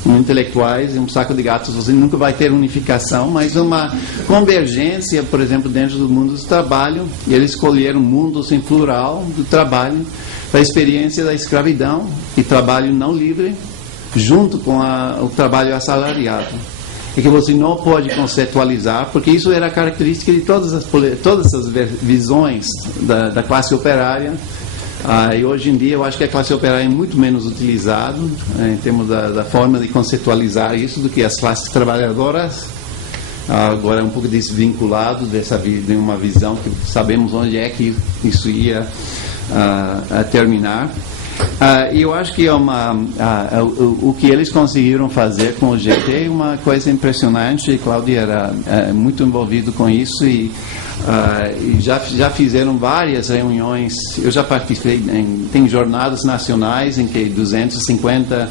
intelectuais e um saco de gatos você nunca vai ter unificação, mas uma convergência, por exemplo, dentro do mundo do trabalho, e eles escolheram mundos em plural do trabalho, para a experiência da escravidão e trabalho não livre, junto com o trabalho assalariado. É que você não pode conceitualizar, porque isso era a característica de todas essas visões da classe operária. E hoje em dia eu acho que a classe operária é muito menos utilizada em termos da forma de conceitualizar isso do que as classes trabalhadoras. Agora é um pouco desvinculado de uma visão que sabemos onde é que isso ia terminar. E eu acho que o que eles conseguiram fazer com o GT é uma coisa impressionante. Cláudia era muito envolvido com isso e já fizeram várias reuniões. Eu já participei tem jornadas nacionais em que 250,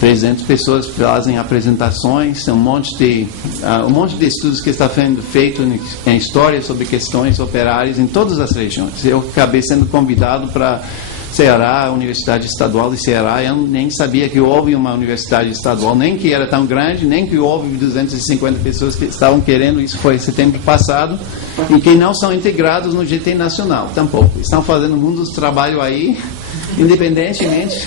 300 pessoas fazem apresentações, um monte de estudos que está sendo feito em história sobre questões operárias em todas as regiões. Eu acabei sendo convidado para Ceará, a Universidade Estadual de Ceará. Eu nem sabia que houve uma universidade estadual, nem que era tão grande, nem que houve 250 pessoas que estavam querendo. Isso foi em setembro passado, e que não são integrados no GT Nacional, tampouco. Estão fazendo o mundo do trabalho aí, independentemente,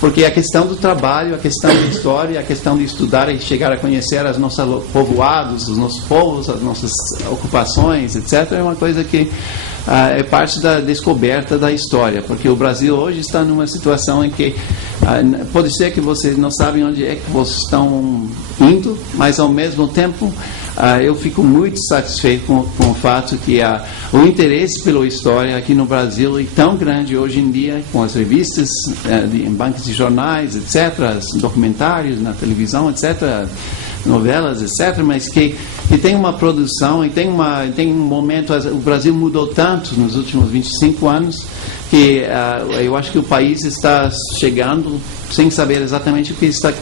porque a questão do trabalho, a questão da história, a questão de estudar e chegar a conhecer os nossos povoados, os nossos povos, as nossas ocupações, etc., é uma coisa que é parte da descoberta da história, porque o Brasil hoje está numa situação em que pode ser que vocês não sabem onde é que vocês estão indo, mas ao mesmo tempo eu fico muito satisfeito com o fato que o interesse pela história aqui no Brasil é tão grande hoje em dia, com as revistas, em bancos de jornais, etc., documentários na televisão, etc., novelas, etc., mas que tem uma produção e tem um momento. O Brasil mudou tanto nos últimos 25 anos que eu acho que o país está chegando sem saber exatamente o que está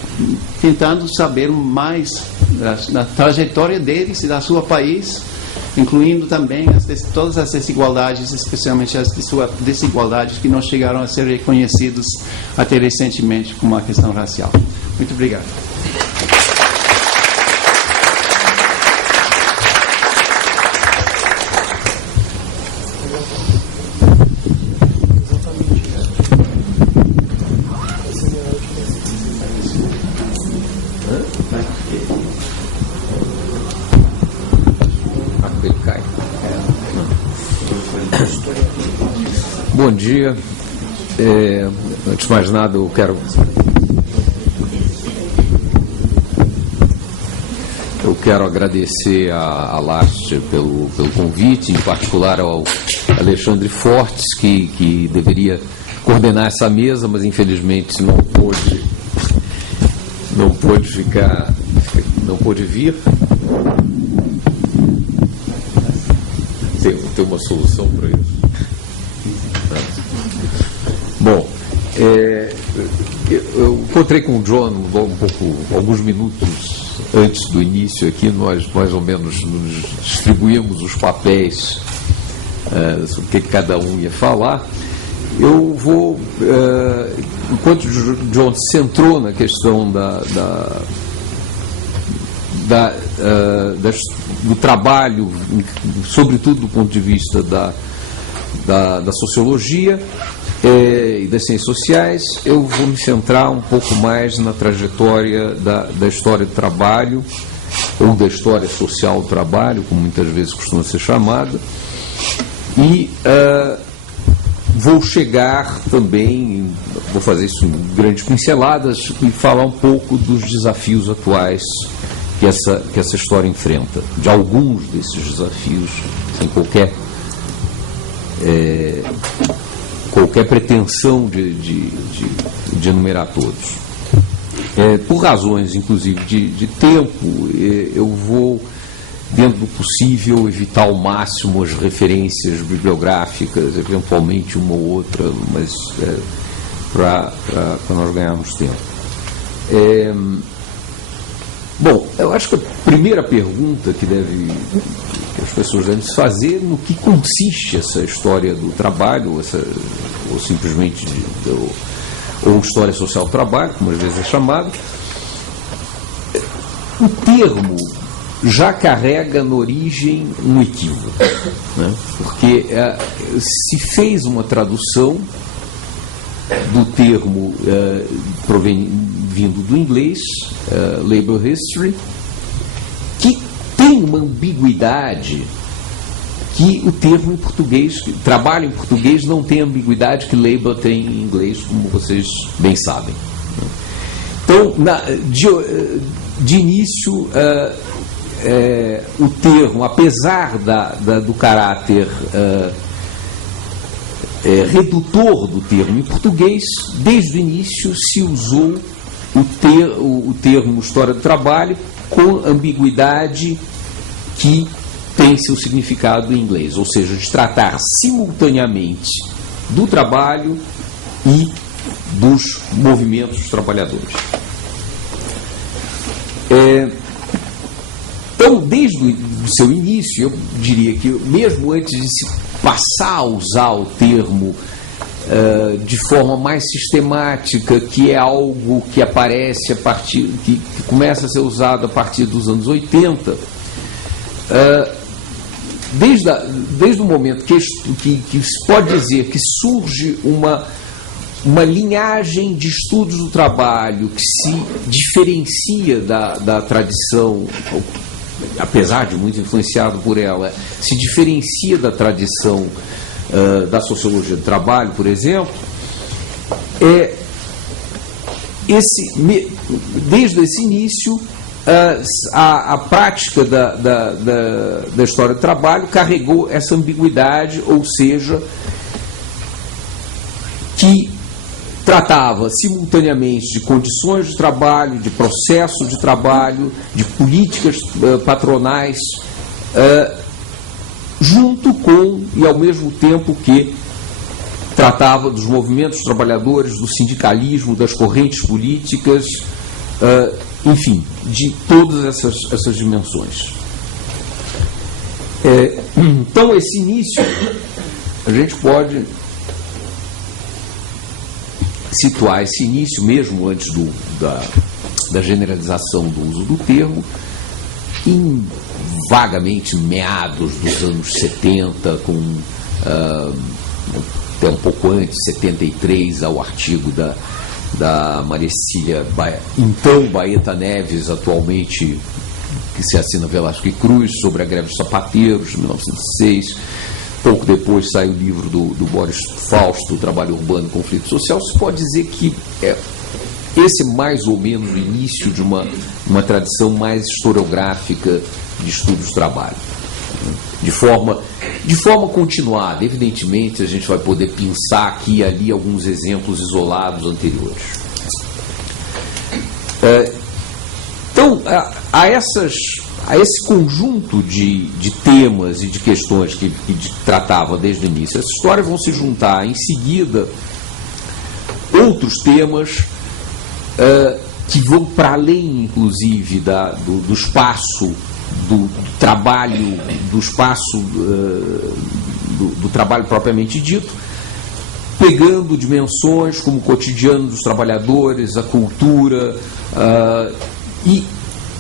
tentando saber mais da trajetória deles e da sua país, incluindo também todas as desigualdades, especialmente as desigualdades que não chegaram a ser reconhecidas até recentemente como uma questão racial. Muito obrigado. Bom dia. Antes de mais nada, eu quero agradecer a Last pelo convite, em particular ao Alexandre Fortes, que deveria coordenar essa mesa, mas infelizmente não pôde vir. Tem uma solução para isso? Bom, eu encontrei com o John alguns minutos antes do início aqui. Nós mais ou menos nos distribuímos os papéis sobre o que cada um ia falar. Eu vou, enquanto o John se centrou na questão do trabalho, sobretudo do ponto de vista da sociologia e das ciências sociais, eu vou me centrar um pouco mais na trajetória da história do trabalho, ou da história social do trabalho, como muitas vezes costuma ser chamada, e vou chegar também, vou fazer isso em grandes pinceladas, e falar um pouco dos desafios atuais que essa história enfrenta, de alguns desses desafios, sem qualquer pretensão de enumerar todos. Por razões, inclusive, de tempo, eu vou, dentro do possível, evitar ao máximo as referências bibliográficas, eventualmente uma ou outra, mas para nós ganharmos tempo. Bom, eu acho que a primeira pergunta que as pessoas devem se fazer, no que consiste essa história do trabalho, ou simplesmente ou história social do trabalho, como às vezes é chamado. O termo já carrega na origem um equívoco, né? Porque se fez uma tradução do termo vindo do inglês, Labor History, que tem uma ambiguidade que o termo em português, trabalho em português, não tem a ambiguidade que labor tem em inglês, como vocês bem sabem. Então, de início, o termo, apesar do caráter redutor do termo em português, desde o início se usou o termo história do trabalho com ambiguidade que tem seu significado em inglês, ou seja, de tratar simultaneamente do trabalho e dos movimentos dos trabalhadores. Então, desde o seu início, eu diria que mesmo antes de se passar a usar o termo de forma mais sistemática, que é algo que aparece que começa a ser usado a partir dos anos 80, desde o momento que se pode dizer que surge uma linhagem de estudos do trabalho que se diferencia da tradição, apesar de muito influenciado por ela, se diferencia da tradição da sociologia do trabalho, por exemplo, desde esse início, a prática da história do trabalho carregou essa ambiguidade, ou seja, que tratava simultaneamente de condições de trabalho, de processo de trabalho, de políticas patronais, junto com e ao mesmo tempo que tratava dos movimentos dos trabalhadores, do sindicalismo, das correntes políticas, enfim, de todas essas dimensões. Então, esse início, a gente pode situar esse início, mesmo antes da generalização do uso do termo, em vagamente meados dos anos 70, até um pouco antes, 73, ao artigo da Maria Cecília, então Baeta Neves, atualmente que se assina Velasco e Cruz, sobre a greve dos sapateiros, de 1906, pouco depois sai o livro do Boris Fausto, Trabalho Urbano e Conflito Social, se pode dizer que esse é mais ou menos o início de uma tradição mais historiográfica de estudos do trabalho. De forma continuada. Evidentemente, a gente vai poder pensar aqui e ali alguns exemplos isolados anteriores. Então, a esse conjunto de temas e de questões que tratava desde o início, essa história vão se juntar em seguida outros temas que vão para além, inclusive, do espaço do trabalho, do espaço do trabalho propriamente dito, pegando dimensões como o cotidiano dos trabalhadores, a cultura, e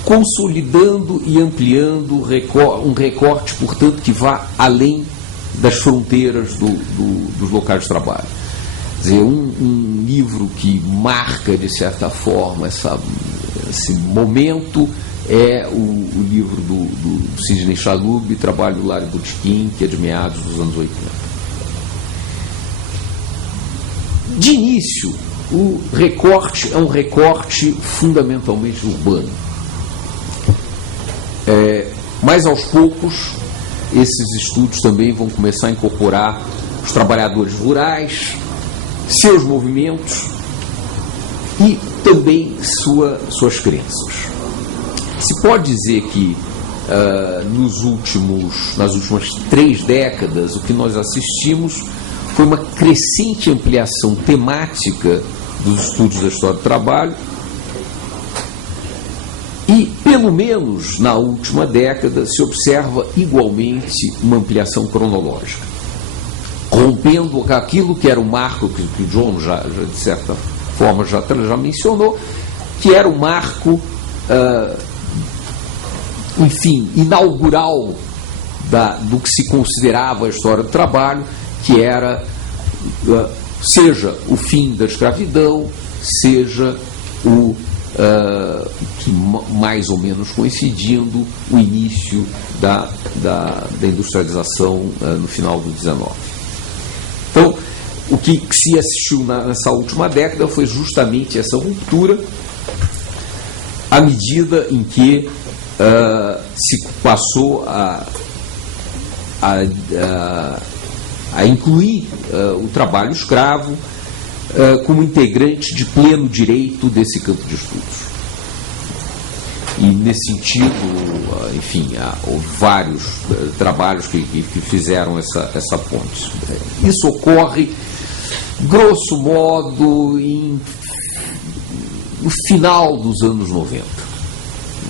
consolidando e ampliando um recorte, portanto, que vá além das fronteiras dos locais de trabalho. Quer dizer, um livro que marca, de certa forma, esse momento é o livro do Sidney Chalub, Trabalho do Lar e Botequim, que é de meados dos anos 80. De início, o recorte é um recorte fundamentalmente urbano. Mas, aos poucos, esses estudos também vão começar a incorporar os trabalhadores rurais, seus movimentos e também suas crenças. Se pode dizer que nas últimas 3 décadas o que nós assistimos foi uma crescente ampliação temática dos estudos da história do trabalho e, pelo menos na última década, se observa igualmente uma ampliação cronológica, rompendo aquilo que era o marco que o John já de certa forma já mencionou, que era o marco inaugural do que se considerava a história do trabalho, que era seja o fim da escravidão, seja que mais ou menos coincidindo o início da industrialização no final do XIX. Então, o que se assistiu nessa última década foi justamente essa ruptura, à medida em que se passou a incluir o trabalho escravo como integrante de pleno direito desse campo de estudos. E, nesse sentido, enfim, houve vários trabalhos que fizeram essa ponte. Isso ocorre, grosso modo, no final dos anos 90,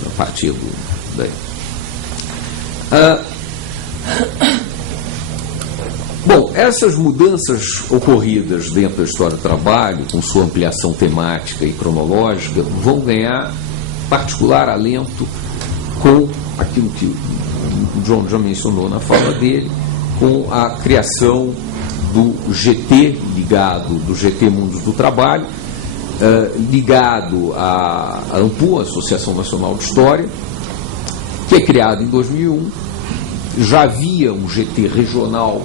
a partir daí. Bom, essas mudanças ocorridas dentro da história do trabalho, com sua ampliação temática e cronológica, vão ganhar particular alento com aquilo que o John já mencionou na fala dele, com a criação do GT, do GT Mundos do Trabalho, ligado à ANPU, Associação Nacional de História, que é criado em 2001. Já havia um GT regional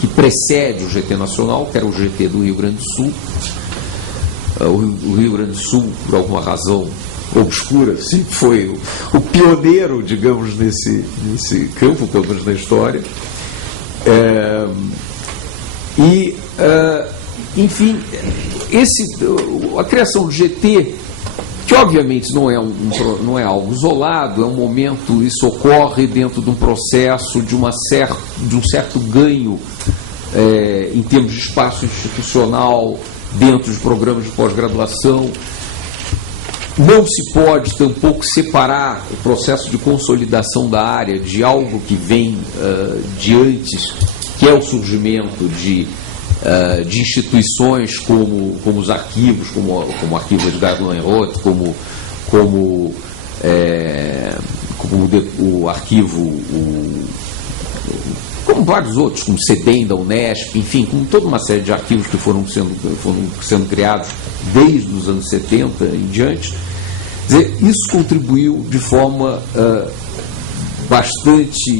que precede o GT nacional, que era o GT do Rio Grande do Sul. O Rio Grande do Sul, por alguma razão obscura, sempre foi o pioneiro, digamos, nesse campo, pelo menos na história. Enfim, a criação do GT, que obviamente não é algo isolado, é um momento, isso ocorre dentro de um processo de um certo ganho em termos de espaço institucional, dentro de programas de pós-graduação. Não se pode tampouco separar o processo de consolidação da área de algo que vem de antes, que é o surgimento de instituições como os arquivos, como o arquivo de Edgar-Lohenroth, como o arquivo, como vários outros, como o CEDEM da Unesp, enfim, como toda uma série de arquivos que foram sendo criados desde os anos 70 em diante. Quer dizer, isso contribuiu de forma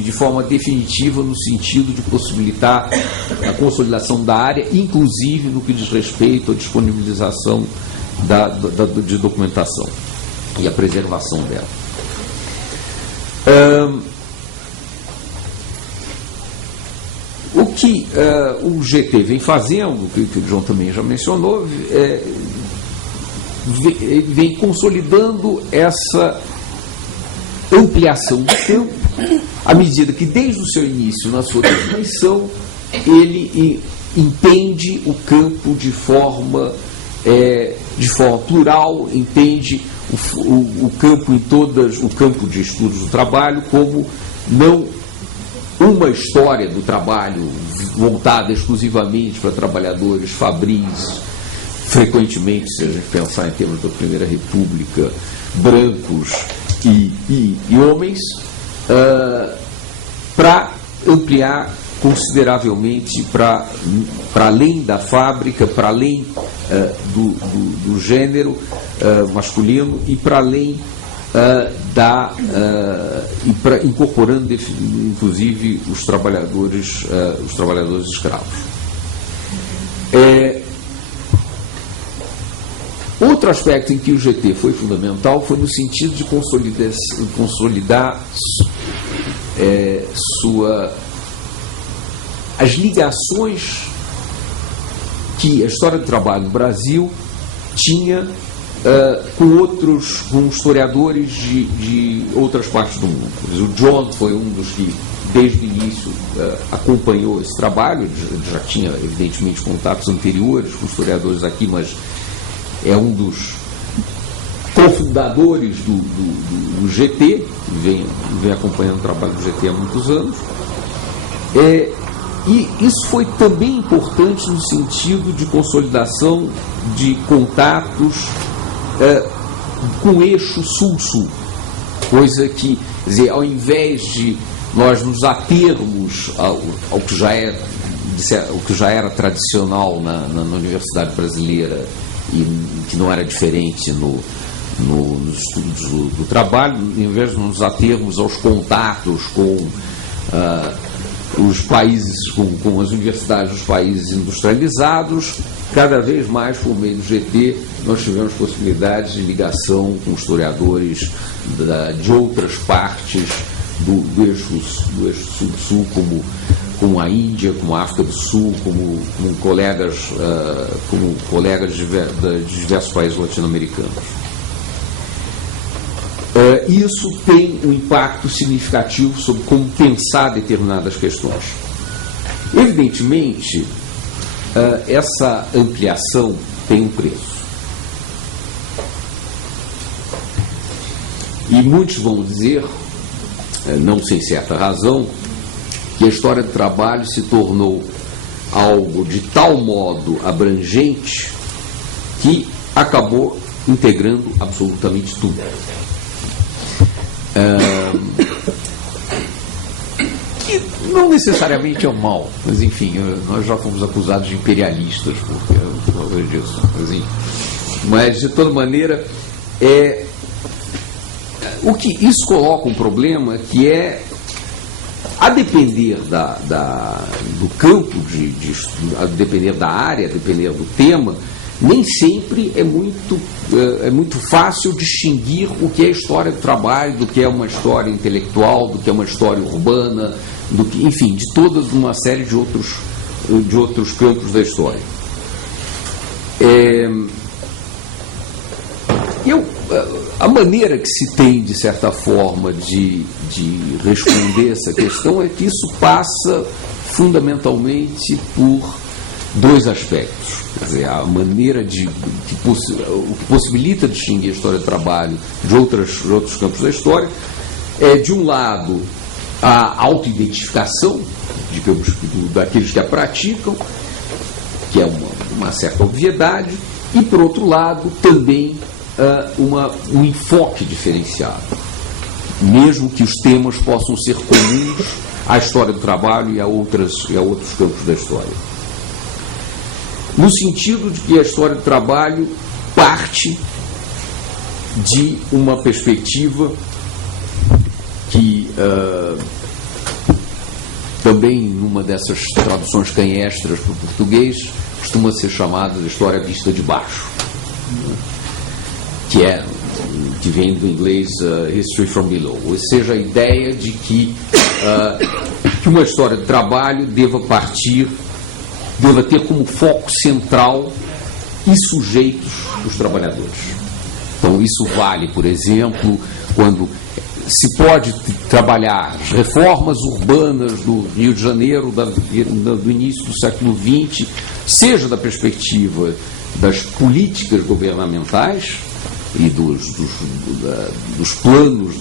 de forma definitiva, no sentido de possibilitar a consolidação da área, inclusive no que diz respeito à disponibilização de documentação e a preservação dela. O que o GT vem fazendo, que o João também já mencionou, vem consolidando essa ampliação do campo, à medida que, desde o seu início, na sua definição, ele entende o campo de forma plural, entende o campo o campo de estudos do trabalho como não uma história do trabalho voltada exclusivamente para trabalhadores fabris, frequentemente, se a gente pensar em termos da Primeira República, brancos e homens, para ampliar consideravelmente para além da fábrica, para além do gênero masculino e para além incorporando inclusive os trabalhadores escravos. Outro aspecto em que o GT foi fundamental foi no sentido de consolidar as ligações que a história do trabalho no Brasil tinha com historiadores de outras partes do mundo. O John foi um dos que, desde o início, acompanhou esse trabalho, já tinha, evidentemente, contatos anteriores com historiadores aqui, mas é um dos cofundadores do GT, vem acompanhando o trabalho do GT há muitos anos. E isso foi também importante no sentido de consolidação de contatos com o eixo sul-sul, coisa que, quer dizer, ao invés de nós nos atermos ao que já era tradicional na Universidade Brasileira e que não era diferente nos estudos do trabalho, ao invés de nos atermos aos contatos com os países, com as universidades dos países industrializados, cada vez mais, por meio do GT, nós tivemos possibilidades de ligação com historiadores de outras partes do eixo sul-sul, como a Índia, como a África do Sul, como colegas de diversos países latino-americanos. Isso tem um impacto significativo sobre como pensar determinadas questões. Evidentemente, essa ampliação tem um preço. E muitos vão dizer, não sem certa razão, que a história do trabalho se tornou algo de tal modo abrangente que acabou integrando absolutamente tudo. Que não necessariamente é um mal, mas enfim, nós já fomos acusados de imperialistas por causa disso. Mas de toda maneira, o que isso coloca um problema que é, a depender do campo a depender da área, a depender do tema, nem sempre é muito fácil distinguir o que é história do trabalho, do que é uma história intelectual, do que é uma história urbana, enfim, de toda uma série de outros campos da história. A maneira que se tem, de certa forma, de responder essa questão é que isso passa fundamentalmente por dois aspectos. Quer dizer, a maneira o que possibilita distinguir a história do trabalho de outros campos da história é, de um lado, a autoidentificação daqueles que a praticam, que é uma certa obviedade, e, por outro lado, também um enfoque diferenciado, mesmo que os temas possam ser comuns à história do trabalho e a outros campos da história. No sentido de que a história do trabalho parte de uma perspectiva que também numa dessas traduções canhestras para o português, costuma ser chamada de história vista de baixo, que vem do inglês History from Below, ou seja, a ideia de que uma história de trabalho deva ter como foco central e sujeitos os trabalhadores. Então, isso vale, por exemplo, quando se pode trabalhar as reformas urbanas do Rio de Janeiro do início do século XX, seja da perspectiva das políticas governamentais e dos planos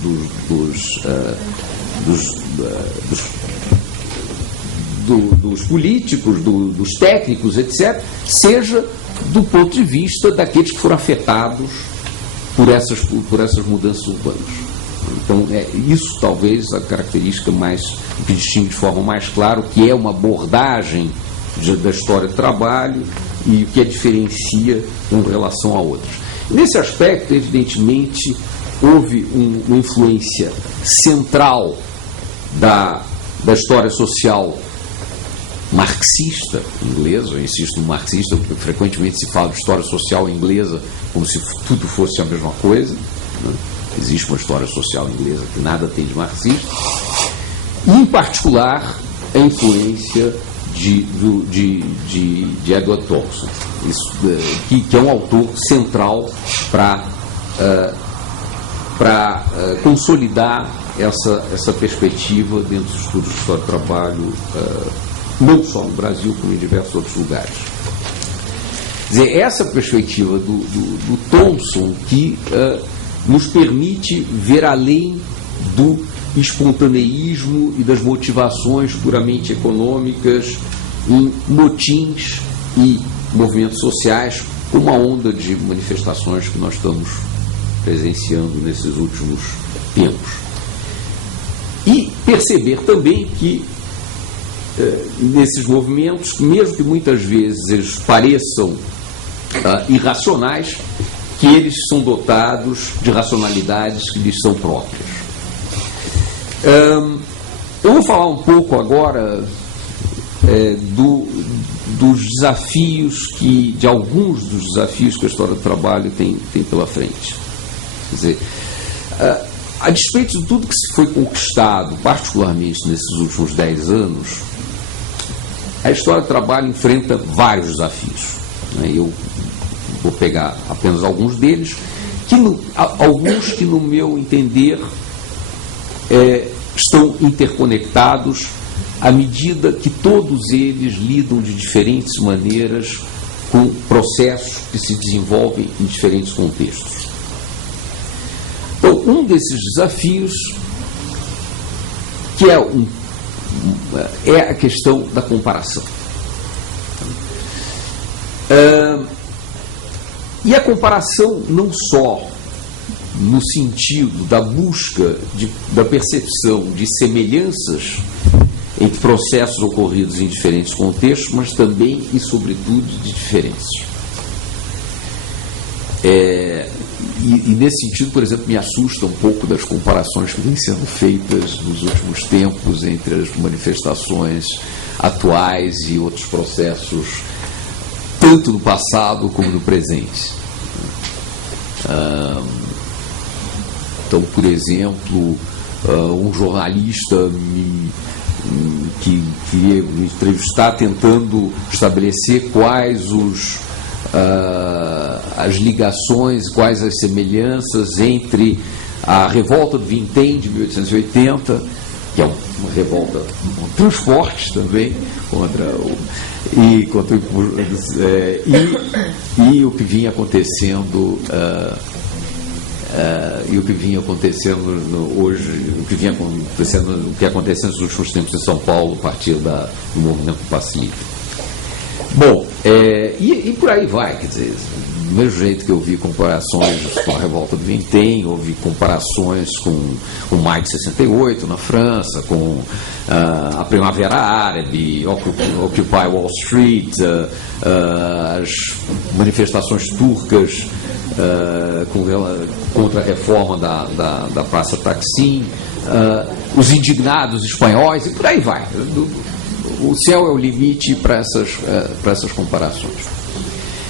dos políticos, dos técnicos, etc., seja do ponto de vista daqueles que foram afetados por essas mudanças urbanas. Então, isso talvez a característica que distingue de forma mais clara o que é uma abordagem da história do trabalho e o que a diferencia com relação a outras. Nesse aspecto, evidentemente, houve uma influência central da história social marxista inglesa. Eu insisto no marxista, porque frequentemente se fala de história social inglesa como se tudo fosse a mesma coisa, né? Existe uma história social inglesa que nada tem de marxista, e em particular a influência de Edward Thompson, que é um autor central para consolidar essa perspectiva dentro dos estudos de história do trabalho, não só no Brasil, como em diversos outros lugares. Quer dizer, essa perspectiva do Thompson que nos permite ver além do espontaneísmo e das motivações puramente econômicas em motins e movimentos sociais, como a onda de manifestações que nós estamos presenciando nesses últimos tempos. E perceber também que nesses movimentos, mesmo que muitas vezes eles pareçam irracionais, que eles são dotados de racionalidades que lhes são próprias. Eu vou falar um pouco agora dos desafios de alguns dos desafios que a história do trabalho tem pela frente. Quer dizer, a despeito de tudo que se foi conquistado, particularmente nesses últimos 10 anos, a história do trabalho enfrenta vários desafios, né? Eu vou pegar apenas alguns deles, alguns que, no meu entender, estão interconectados à medida que todos eles lidam de diferentes maneiras com processos que se desenvolvem em diferentes contextos. Então, um desses desafios que é a questão da comparação. E a comparação não só no sentido da busca da percepção de semelhanças entre processos ocorridos em diferentes contextos, mas também e sobretudo de diferenças. E nesse sentido, por exemplo, me assusta um pouco das comparações que vêm sendo feitas nos últimos tempos entre as manifestações atuais e outros processos, tanto no passado como no presente. Então, por exemplo, um jornalista que queria me entrevistar tentando estabelecer quais as ligações, quais as semelhanças entre a revolta do Vintém de 1880, que é uma revolta contra transportes também, e o que vinha acontecendo hoje, o que acontecendo nos últimos tempos em São Paulo a partir do movimento do Passe Livre. Bom, e por aí vai, quer dizer, do mesmo jeito que eu vi comparações com a revolta do Vintém, houve comparações com o Maio de 68 na França, com a Primavera Árabe, Occupy Wall Street, as manifestações turcas contra a reforma da Praça Taksim, os indignados espanhóis, e por aí vai. O céu é o limite para essas comparações.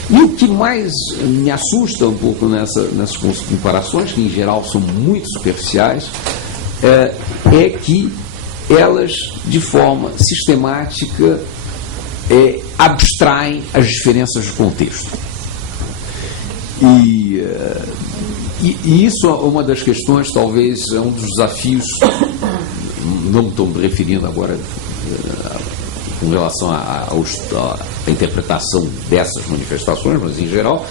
E o que mais me assusta um pouco nessas comparações, que em geral são muito superficiais, é que elas, de forma sistemática, abstraem as diferenças de contexto. E isso é uma das questões, talvez, é um dos desafios, não estou me referindo agora com relação à interpretação dessas manifestações, mas em geral,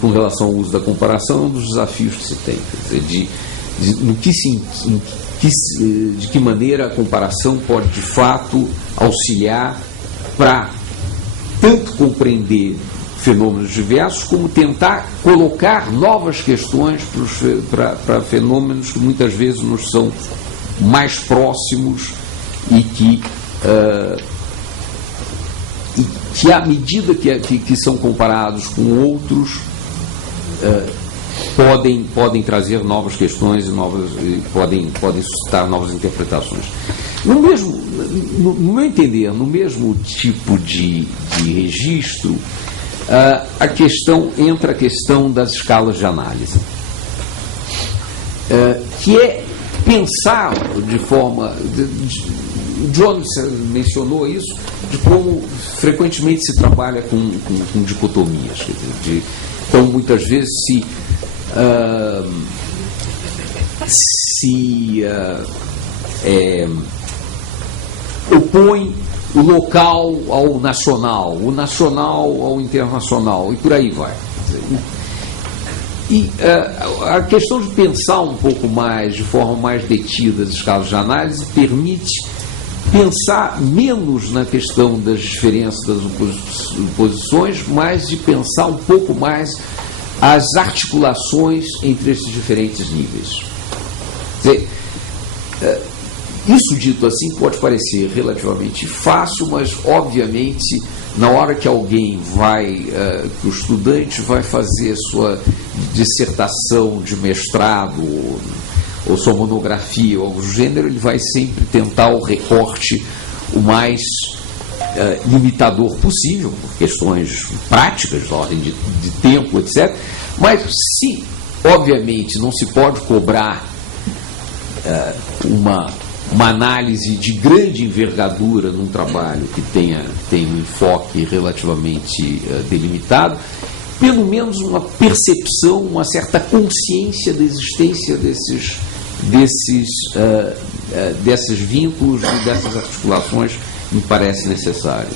com relação ao uso da comparação, é um dos desafios que se tem. Quer dizer, de que maneira a comparação pode, de fato, auxiliar para tanto compreender fenômenos diversos, como tentar colocar novas questões para fenômenos que muitas vezes nos são mais próximos e que à medida que são comparados com outros, podem trazer novas questões e podem suscitar novas interpretações. No meu entender, no mesmo tipo de registro, entra a questão das escalas de análise, que é pensar de forma... O John mencionou isso, de como frequentemente se trabalha com dicotomias. Quer dizer, então, muitas vezes se opõe o local ao nacional, o nacional ao internacional, e por aí vai. E a questão de pensar um pouco mais, de forma mais detida, as escalas de análise, permite pensar menos na questão das diferenças das oposições, mas de pensar um pouco mais as articulações entre esses diferentes níveis. Quer dizer, isso dito assim pode parecer relativamente fácil, mas obviamente na hora que alguém que o estudante vai fazer sua dissertação de mestrado ou sua monografia ou algo do gênero, ele vai sempre tentar o recorte o mais limitador possível, por questões práticas, de ordem de tempo, etc. Mas se, obviamente, não se pode cobrar uma análise de grande envergadura num trabalho que tem um enfoque relativamente delimitado, pelo menos uma percepção, uma certa consciência da existência desses vínculos e dessas articulações me parece necessário.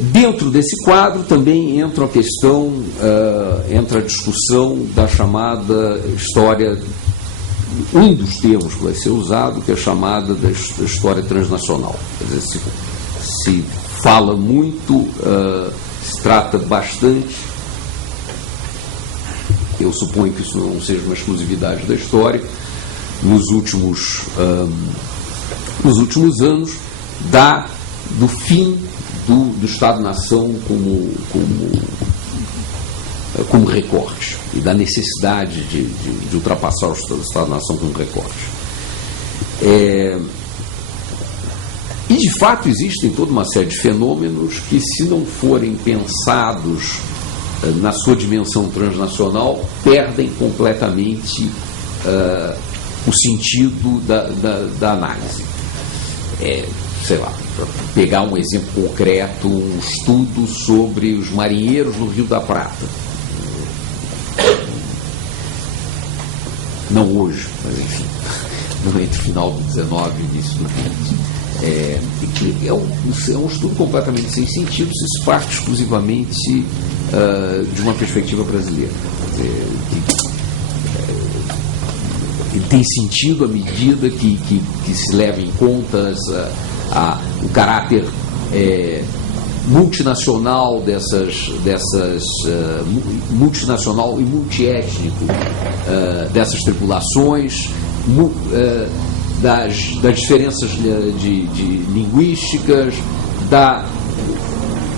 Dentro desse quadro também entra a questão, entra a discussão da chamada história, um dos termos que vai ser usado, que é a chamada da história transnacional. Quer dizer, se fala muito, se trata bastante, eu suponho que isso não seja uma exclusividade da história, nos últimos anos, do fim do Estado-nação como recorte e da necessidade de ultrapassar o Estado-nação como recorte. E, de fato, existem toda uma série de fenômenos que, se não forem pensados na sua dimensão transnacional, perdem completamente o sentido da análise. Sei lá, para pegar um exemplo concreto, um estudo sobre os marinheiros no Rio da Prata. Não hoje, mas enfim, entre o final do 19 e o início do 20. É um estudo completamente sem sentido se se parte exclusivamente de uma perspectiva brasileira. Ele tem sentido à medida que se leva em conta o caráter multinacional multinacional e multiétnico dessas tripulações, das diferenças de linguísticas,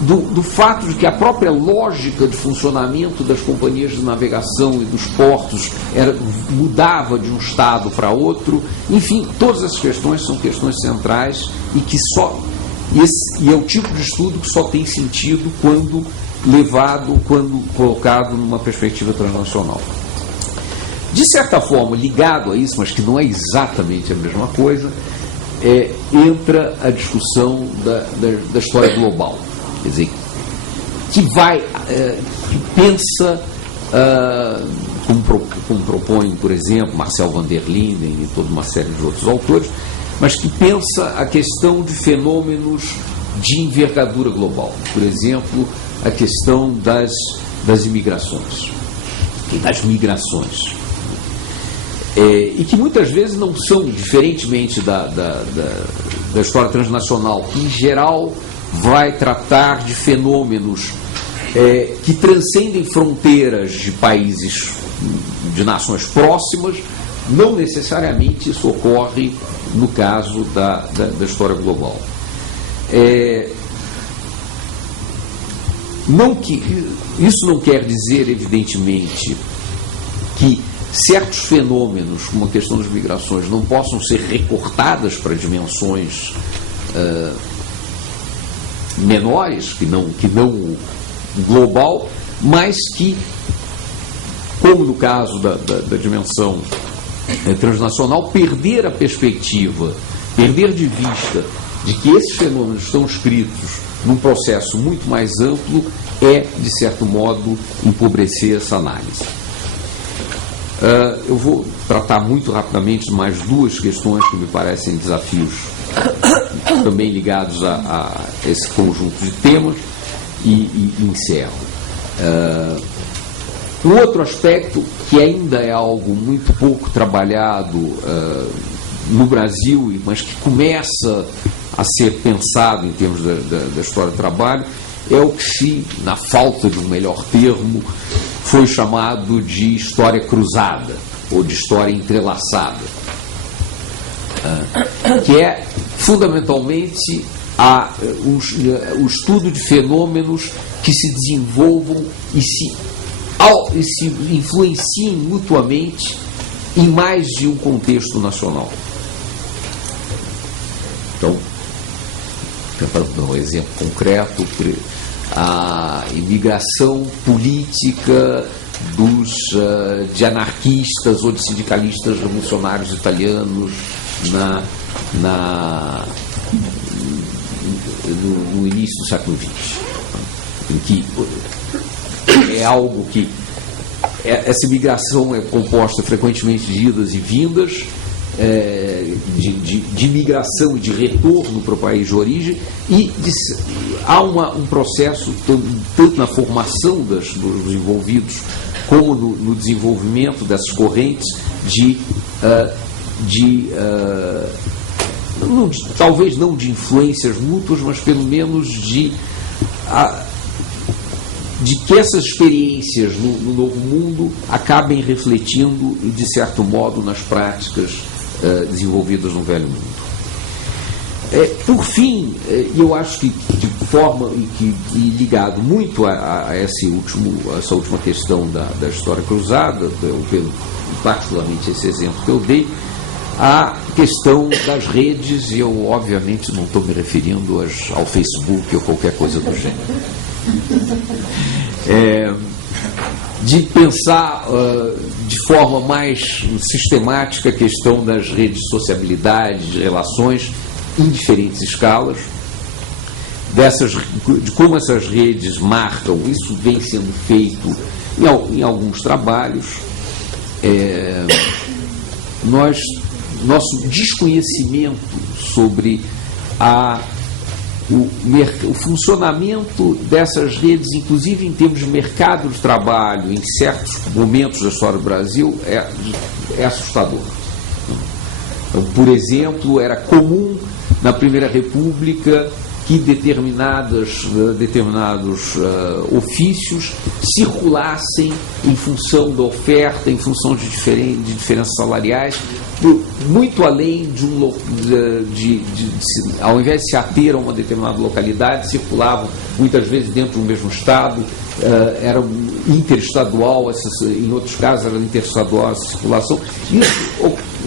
do fato de que a própria lógica de funcionamento das companhias de navegação e dos portos mudava de um estado para outro. Enfim, todas essas questões são questões centrais e que e é o tipo de estudo que só tem sentido quando colocado numa perspectiva transnacional. De certa forma, ligado a isso, mas que não é exatamente a mesma coisa, entra a discussão da história global. Quer dizer, que pensa, como propõe, por exemplo, Marcel van der Linden e toda uma série de outros autores, mas que pensa a questão de fenômenos de envergadura global. Por exemplo, a questão das imigrações e das migrações. E que muitas vezes não são, diferentemente da história transnacional, que em geral vai tratar de fenômenos que transcendem fronteiras de países, de nações próximas. Não necessariamente isso ocorre no caso da história global. Isso não quer dizer, evidentemente, que certos fenômenos, como a questão das migrações, não possam ser recortadas para dimensões menores, que não o global, mas que, como no caso da dimensão transnacional, perder a perspectiva, perder de vista de que esses fenômenos estão escritos num processo muito mais amplo, de certo modo, empobrecer essa análise. Eu vou tratar muito rapidamente de mais duas questões que me parecem desafios também ligados a esse conjunto de temas e encerro. Um outro aspecto que ainda é algo muito pouco trabalhado no Brasil, mas que começa a ser pensado em termos da história do trabalho, é o que, na falta de um melhor termo, foi chamado de história cruzada, ou de história entrelaçada, que é fundamentalmente o estudo de fenômenos que se desenvolvam e se influenciem mutuamente em mais de um contexto nacional. Então, para dar um exemplo concreto, a imigração política de anarquistas ou de sindicalistas revolucionários italianos no início do século XX, em que é algo que essa imigração é composta frequentemente de idas e vindas, de migração e de retorno para o país de origem, e há um processo, tanto na formação dos envolvidos, como no desenvolvimento dessas correntes talvez não de influências mútuas, mas pelo menos de que essas experiências no novo mundo acabem refletindo, de certo modo, nas práticas desenvolvidas no velho mundo. Por fim, eu acho que de forma e ligado muito a essa última questão da história cruzada, particularmente esse exemplo que eu dei, a questão das redes, e eu obviamente não estou me referindo ao Facebook ou qualquer coisa do gênero. De pensar de forma mais sistemática a questão das redes de sociabilidade, de relações em diferentes escalas, de como essas redes marcam. Isso vem sendo feito em alguns trabalhos. Nosso desconhecimento sobre o funcionamento dessas redes, inclusive em termos de mercado de trabalho, em certos momentos da história do Brasil, é assustador. Então, por exemplo, era comum na Primeira República que determinados ofícios circulassem em função da oferta, em função de diferenças salariais, muito além ao invés de se ater a uma determinada localidade, circulavam muitas vezes dentro do mesmo estado, era interestadual, em outros casos era interestadual essa circulação. Isso,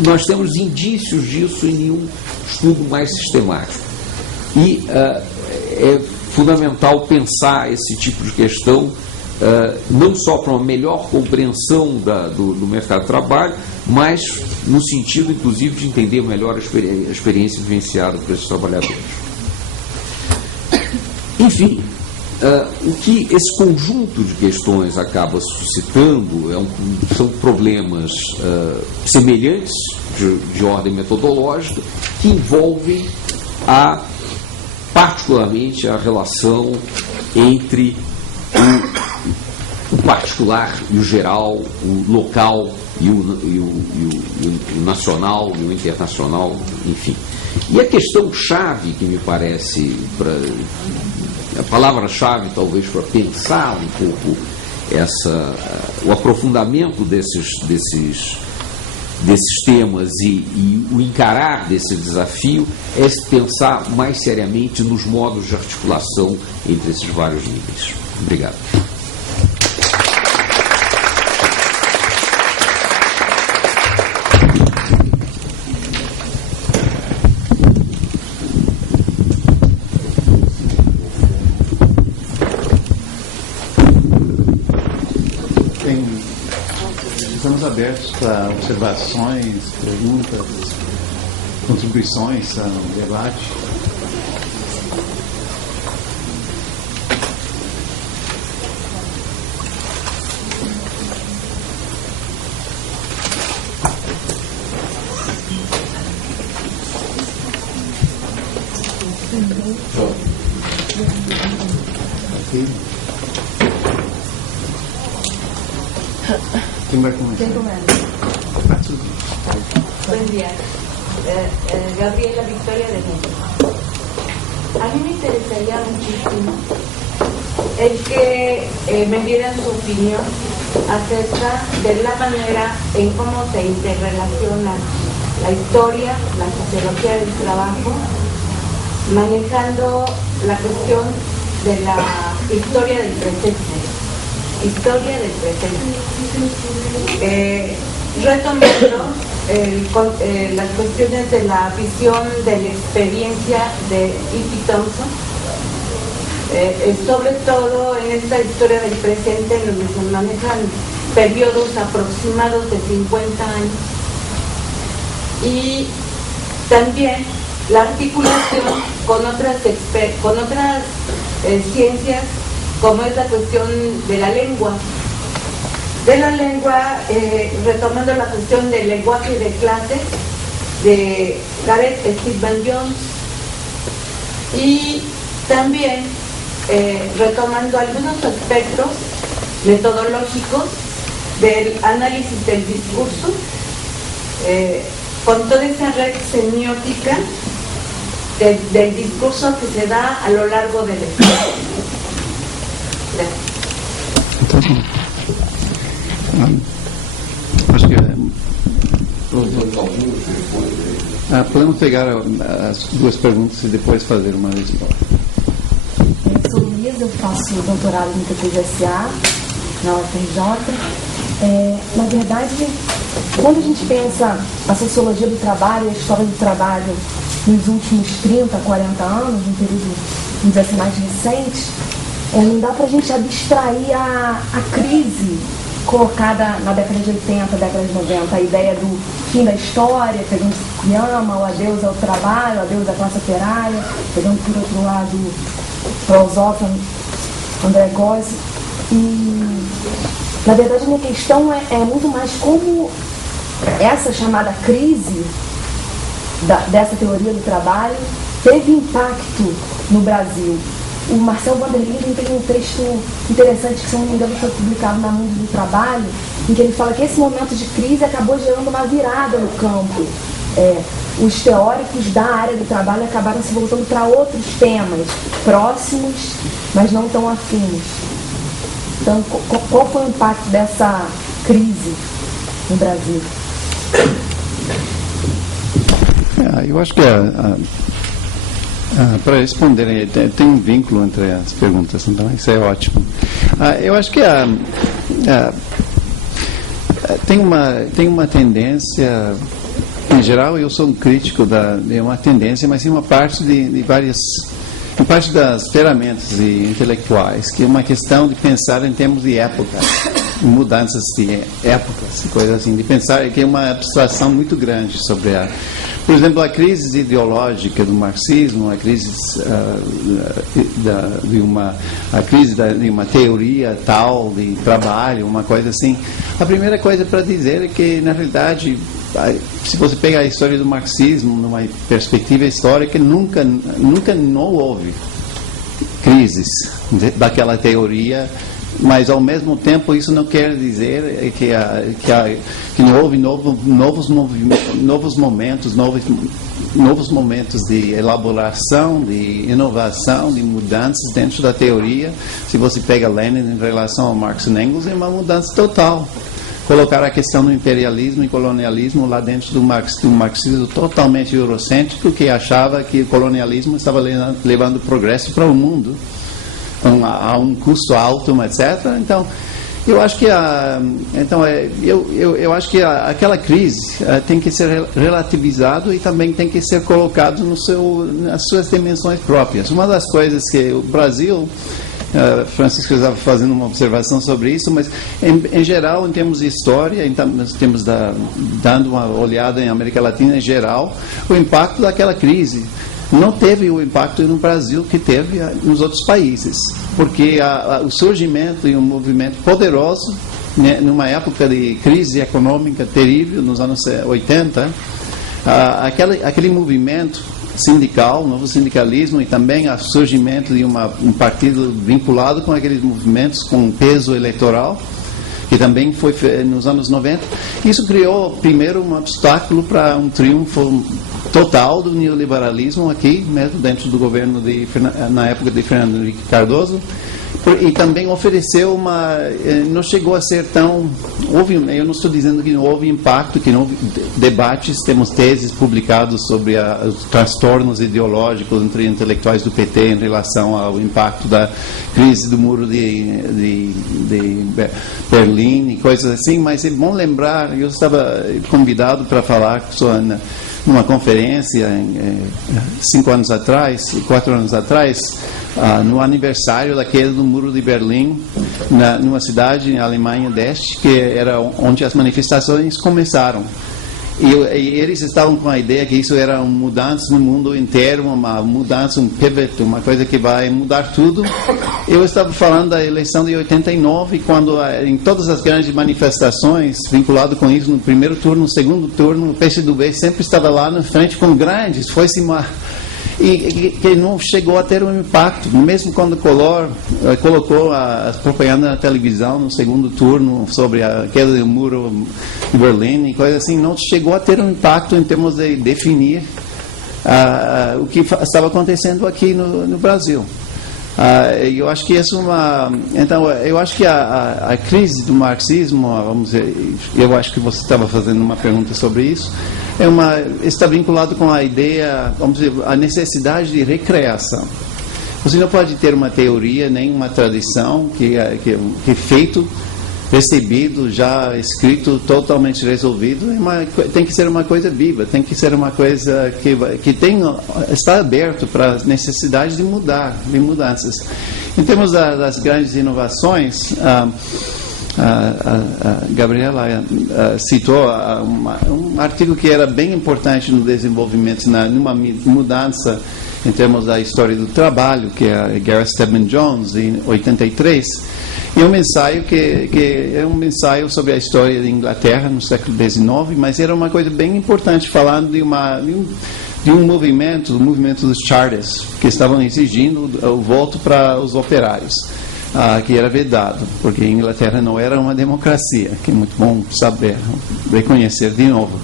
nós temos indícios disso em nenhum estudo mais sistemático. E é fundamental pensar esse tipo de questão, não só para uma melhor compreensão do mercado de trabalho, mas no sentido, inclusive, de entender melhor a experiência vivenciada por esses trabalhadores. Enfim, o que esse conjunto de questões acaba suscitando são problemas semelhantes, de ordem metodológica, que envolvem particularmente a relação entre o particular e o geral, o local e o nacional e o internacional, enfim. E a questão-chave que me parece, a palavra-chave talvez para pensar um pouco o aprofundamento desses temas e o encarar desse desafio é se pensar mais seriamente nos modos de articulação entre esses vários níveis. Obrigado. Estamos abertos para observações, perguntas, contribuições ao debate. Quem vai começar? Quem começa? Buen día. Gabriela Victoria de México. A mí me interesaría muchísimo el que me dieran su opinión acerca de la manera en cómo se interrelaciona la historia, la sociología del trabajo, manejando la cuestión de la historia del presente. Historia del presente. Retomando las cuestiones de la visión de la experiencia de E.P. Thompson, sobre todo en esta historia del presente en donde se manejan periodos aproximados de 50 años, y también la articulación con otras ciencias, como es la cuestión de la lengua. Retomando la cuestión del lenguaje de clases de Gareth Stedman Jones, y también retomando algunos aspectos metodológicos del análisis del discurso, con toda esa red semiótica del discurso que se da a lo largo del estudio. Acho que podemos pegar as duas perguntas e depois fazer uma resposta. Eu sou Luísa, eu faço doutorado em TPGSA, na UFRJ. Na verdade, quando a gente pensa a sociologia do trabalho e a história do trabalho nos últimos 30, 40 anos, um período, vamos dizer assim, mais recente, não dá para a gente abstrair a crise colocada na década de 80, década de 90, a ideia do fim da história, pegando Fukuyama, o adeus ao trabalho, o adeus à classe operária, pegando por outro lado Filosófico, André Gozzi. E, na verdade, a minha questão é muito mais como essa chamada crise dessa teoria do trabalho teve impacto no Brasil. O Marcel van der Linden tem um texto interessante que, se não me engano, foi publicado na Mundo do Trabalho, em que ele fala que esse momento de crise acabou gerando uma virada no campo os teóricos da área do trabalho acabaram se voltando para outros temas próximos, mas não tão afins. Então, qual foi o impacto dessa crise no Brasil? Eu acho que para responder, tem um vínculo entre as perguntas, então isso é ótimo. Eu acho que tem uma tendência, em geral eu sou um crítico de uma tendência, mas sim uma parte de várias, uma parte das ferramentas intelectuais, que é uma questão de pensar em termos de época, mudanças de épocas, coisas assim, de pensar que é uma abstração muito grande sobre por exemplo, a crise ideológica do marxismo, a crise de uma teoria tal de trabalho, uma coisa assim. A primeira coisa para dizer é que, na realidade, se você pegar a história do marxismo numa perspectiva histórica, nunca não houve crises daquela teoria. Mas, ao mesmo tempo, isso não quer dizer que não houve novos momentos de elaboração, de inovação, de mudanças dentro da teoria. Se você pega Lenin em relação ao Marx e Engels, é uma mudança total. Colocar a questão do imperialismo e colonialismo lá dentro do marxismo totalmente eurocêntrico, que achava que o colonialismo estava levando progresso para o mundo. A um custo alto, etc. Então, eu acho que aquela crise tem que ser relativizado e também tem que ser colocado nas suas dimensões próprias. Uma das coisas que o Brasil, Francisco estava fazendo uma observação sobre isso, mas em geral, em termos de história, nós temos dando uma olhada em América Latina em geral, o impacto daquela crise não teve o impacto no Brasil que teve nos outros países, porque o surgimento de um movimento poderoso, né, numa época de crise econômica terrível, nos anos 80, aquele movimento sindical, o novo sindicalismo, e também o surgimento de um partido vinculado com aqueles movimentos com peso eleitoral, que também foi nos anos 90, isso criou primeiro um obstáculo para um triunfo total do neoliberalismo aqui, mesmo dentro do governo na época de Fernando Henrique Cardoso, e também ofereceu não chegou a ser tão, eu não estou dizendo que não houve impacto, que não houve debates, temos teses publicadas sobre os transtornos ideológicos entre intelectuais do PT em relação ao impacto da crise do muro de Berlim e coisas assim, mas é bom lembrar, eu estava convidado para falar numa conferência 4 anos atrás, no aniversário da queda do Muro de Berlim, numa cidade na Alemanha Leste, que era onde as manifestações começaram. E eles estavam com a ideia que isso era uma mudança no mundo inteiro, uma mudança, um pivot, uma coisa que vai mudar tudo. Eu estava falando da eleição de 89, quando em todas as grandes manifestações, vinculado com isso, no primeiro turno, no segundo turno, o PCdoB sempre estava lá na frente com grandes, foi-se e que não chegou a ter um impacto, mesmo quando o Collor colocou a propaganda na televisão no segundo turno sobre a queda do muro de Berlim e coisa assim, não chegou a ter um impacto em termos de definir o que estava acontecendo aqui no Brasil. Eu acho que isso então eu acho que a crise do marxismo, vamos dizer, eu acho que você estava fazendo uma pergunta sobre isso, está vinculado com a ideia, vamos dizer, a necessidade de recriação. Você não pode ter uma teoria nem uma tradição que é feito, recebido, já escrito, totalmente resolvido. Tem que ser uma coisa viva, tem que ser uma coisa que está aberto para as necessidades de mudanças. Em termos das grandes inovações, a Gabriela citou um artigo que era bem importante no desenvolvimento, numa mudança em termos da história do trabalho, que é Gareth Stedman Jones, em 83, e um ensaio que é um ensaio sobre a história da Inglaterra no século XIX, mas era uma coisa bem importante, falando de um movimento, o movimento dos Charters, que estavam exigindo o voto para os operários. Que era vedado, porque a Inglaterra não era uma democracia, que é muito bom saber, reconhecer de novo.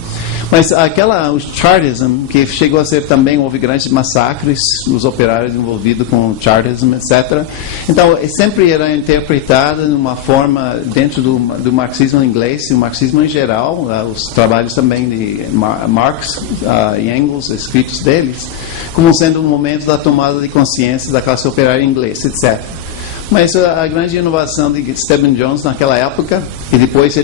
Mas o Chartism, que chegou a ser também, houve grandes massacres, os operários envolvidos com o Chartism, etc. Então, sempre era interpretada de uma forma, dentro do marxismo inglês, e o marxismo em geral, os trabalhos também de Marx e Engels, escritos deles, como sendo um momento da tomada de consciência da classe operária inglesa, etc. Mas a grande inovação de Stephen Jones naquela época, e depois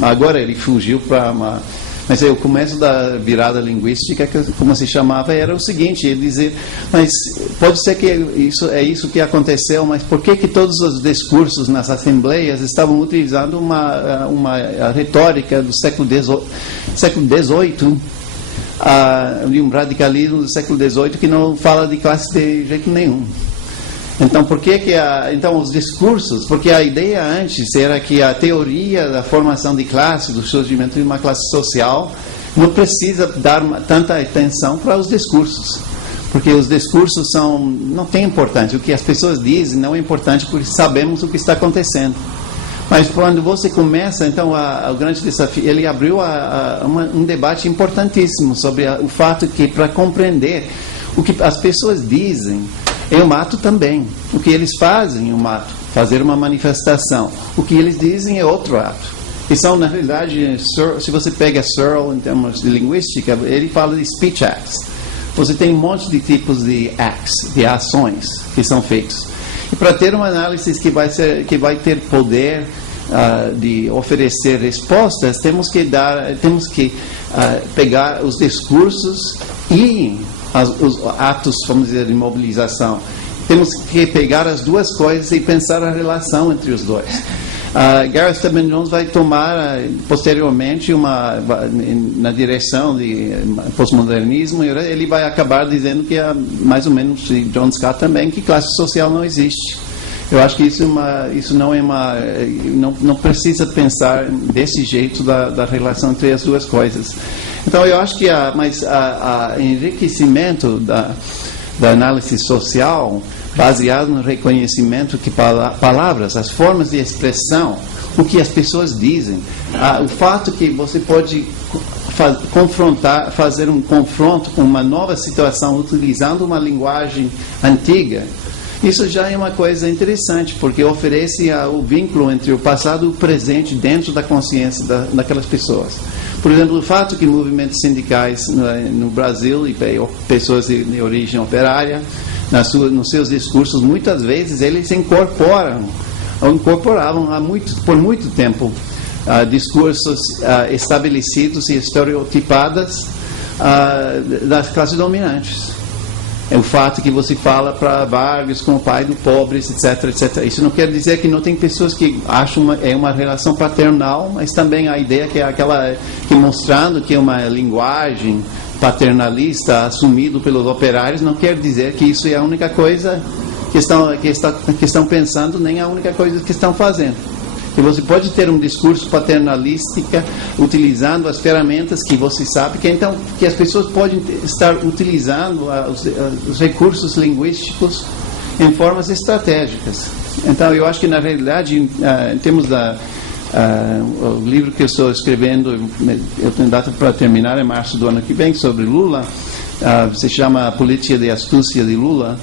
agora ele fugiu para uma... Mas o começo da virada linguística, como se chamava, era o seguinte, ele dizia, mas pode ser que isso que aconteceu, mas por que todos os discursos nas assembleias estavam utilizando uma retórica do século XVIII, de um radicalismo do século XVIII que não fala de classe de jeito nenhum? Então, então os discursos, porque a ideia antes era que a teoria da formação de classe, do surgimento de uma classe social, não precisa dar tanta atenção para os discursos, porque os discursos não têm importância. O que as pessoas dizem não é importante porque sabemos o que está acontecendo. Mas quando você começa, então, o grande desafio, ele abriu um debate importantíssimo sobre o fato que, para compreender o que as pessoas dizem, é um ato também. O que eles fazem é um ato, fazer uma manifestação. O que eles dizem é outro ato. E são, na realidade, se você pega Searle em termos de linguística, ele fala de speech acts. Você tem um monte de tipos de acts, de ações que são feitos. E para ter uma análise que vai ter poder de oferecer respostas, temos que pegar os discursos e os atos, vamos dizer, de mobilização. Temos que pegar as duas coisas e pensar a relação entre os dois. Gareth Stephen Jones vai tomar posteriormente na direção de pós-modernismo, e ele vai acabar dizendo que mais ou menos, de John Scott também, que classe social não existe. Eu acho que isso não precisa pensar desse jeito da relação entre as duas coisas. Então, eu acho que o enriquecimento da análise social, baseado no reconhecimento que palavras, as formas de expressão, o que as pessoas dizem, o fato que você pode fazer um confronto com uma nova situação utilizando uma linguagem antiga, isso já é uma coisa interessante, porque oferece o vínculo entre o passado e o presente dentro da consciência daquelas pessoas. Por exemplo, o fato que movimentos sindicais no Brasil e pessoas de origem operária, nos seus discursos, muitas vezes eles incorporavam por muito tempo discursos estabelecidos e estereotipados das classes dominantes. É o fato que você fala para Vargas como pai do pobres, etc, etc. Isso não quer dizer que não tem pessoas que acham uma relação paternal, mas também a ideia que é aquela que mostrando que é uma linguagem paternalista assumido pelos operários, não quer dizer que isso é a única coisa que estão pensando, nem a única coisa que estão fazendo. E você pode ter um discurso paternalístico utilizando as ferramentas que você sabe que as pessoas podem estar utilizando os recursos linguísticos em formas estratégicas. Então, eu acho que, na realidade, em termos o livro que eu estou escrevendo, eu tenho data para terminar em março do ano que vem, sobre Lula, se chama A Política de Astúcia de Lula,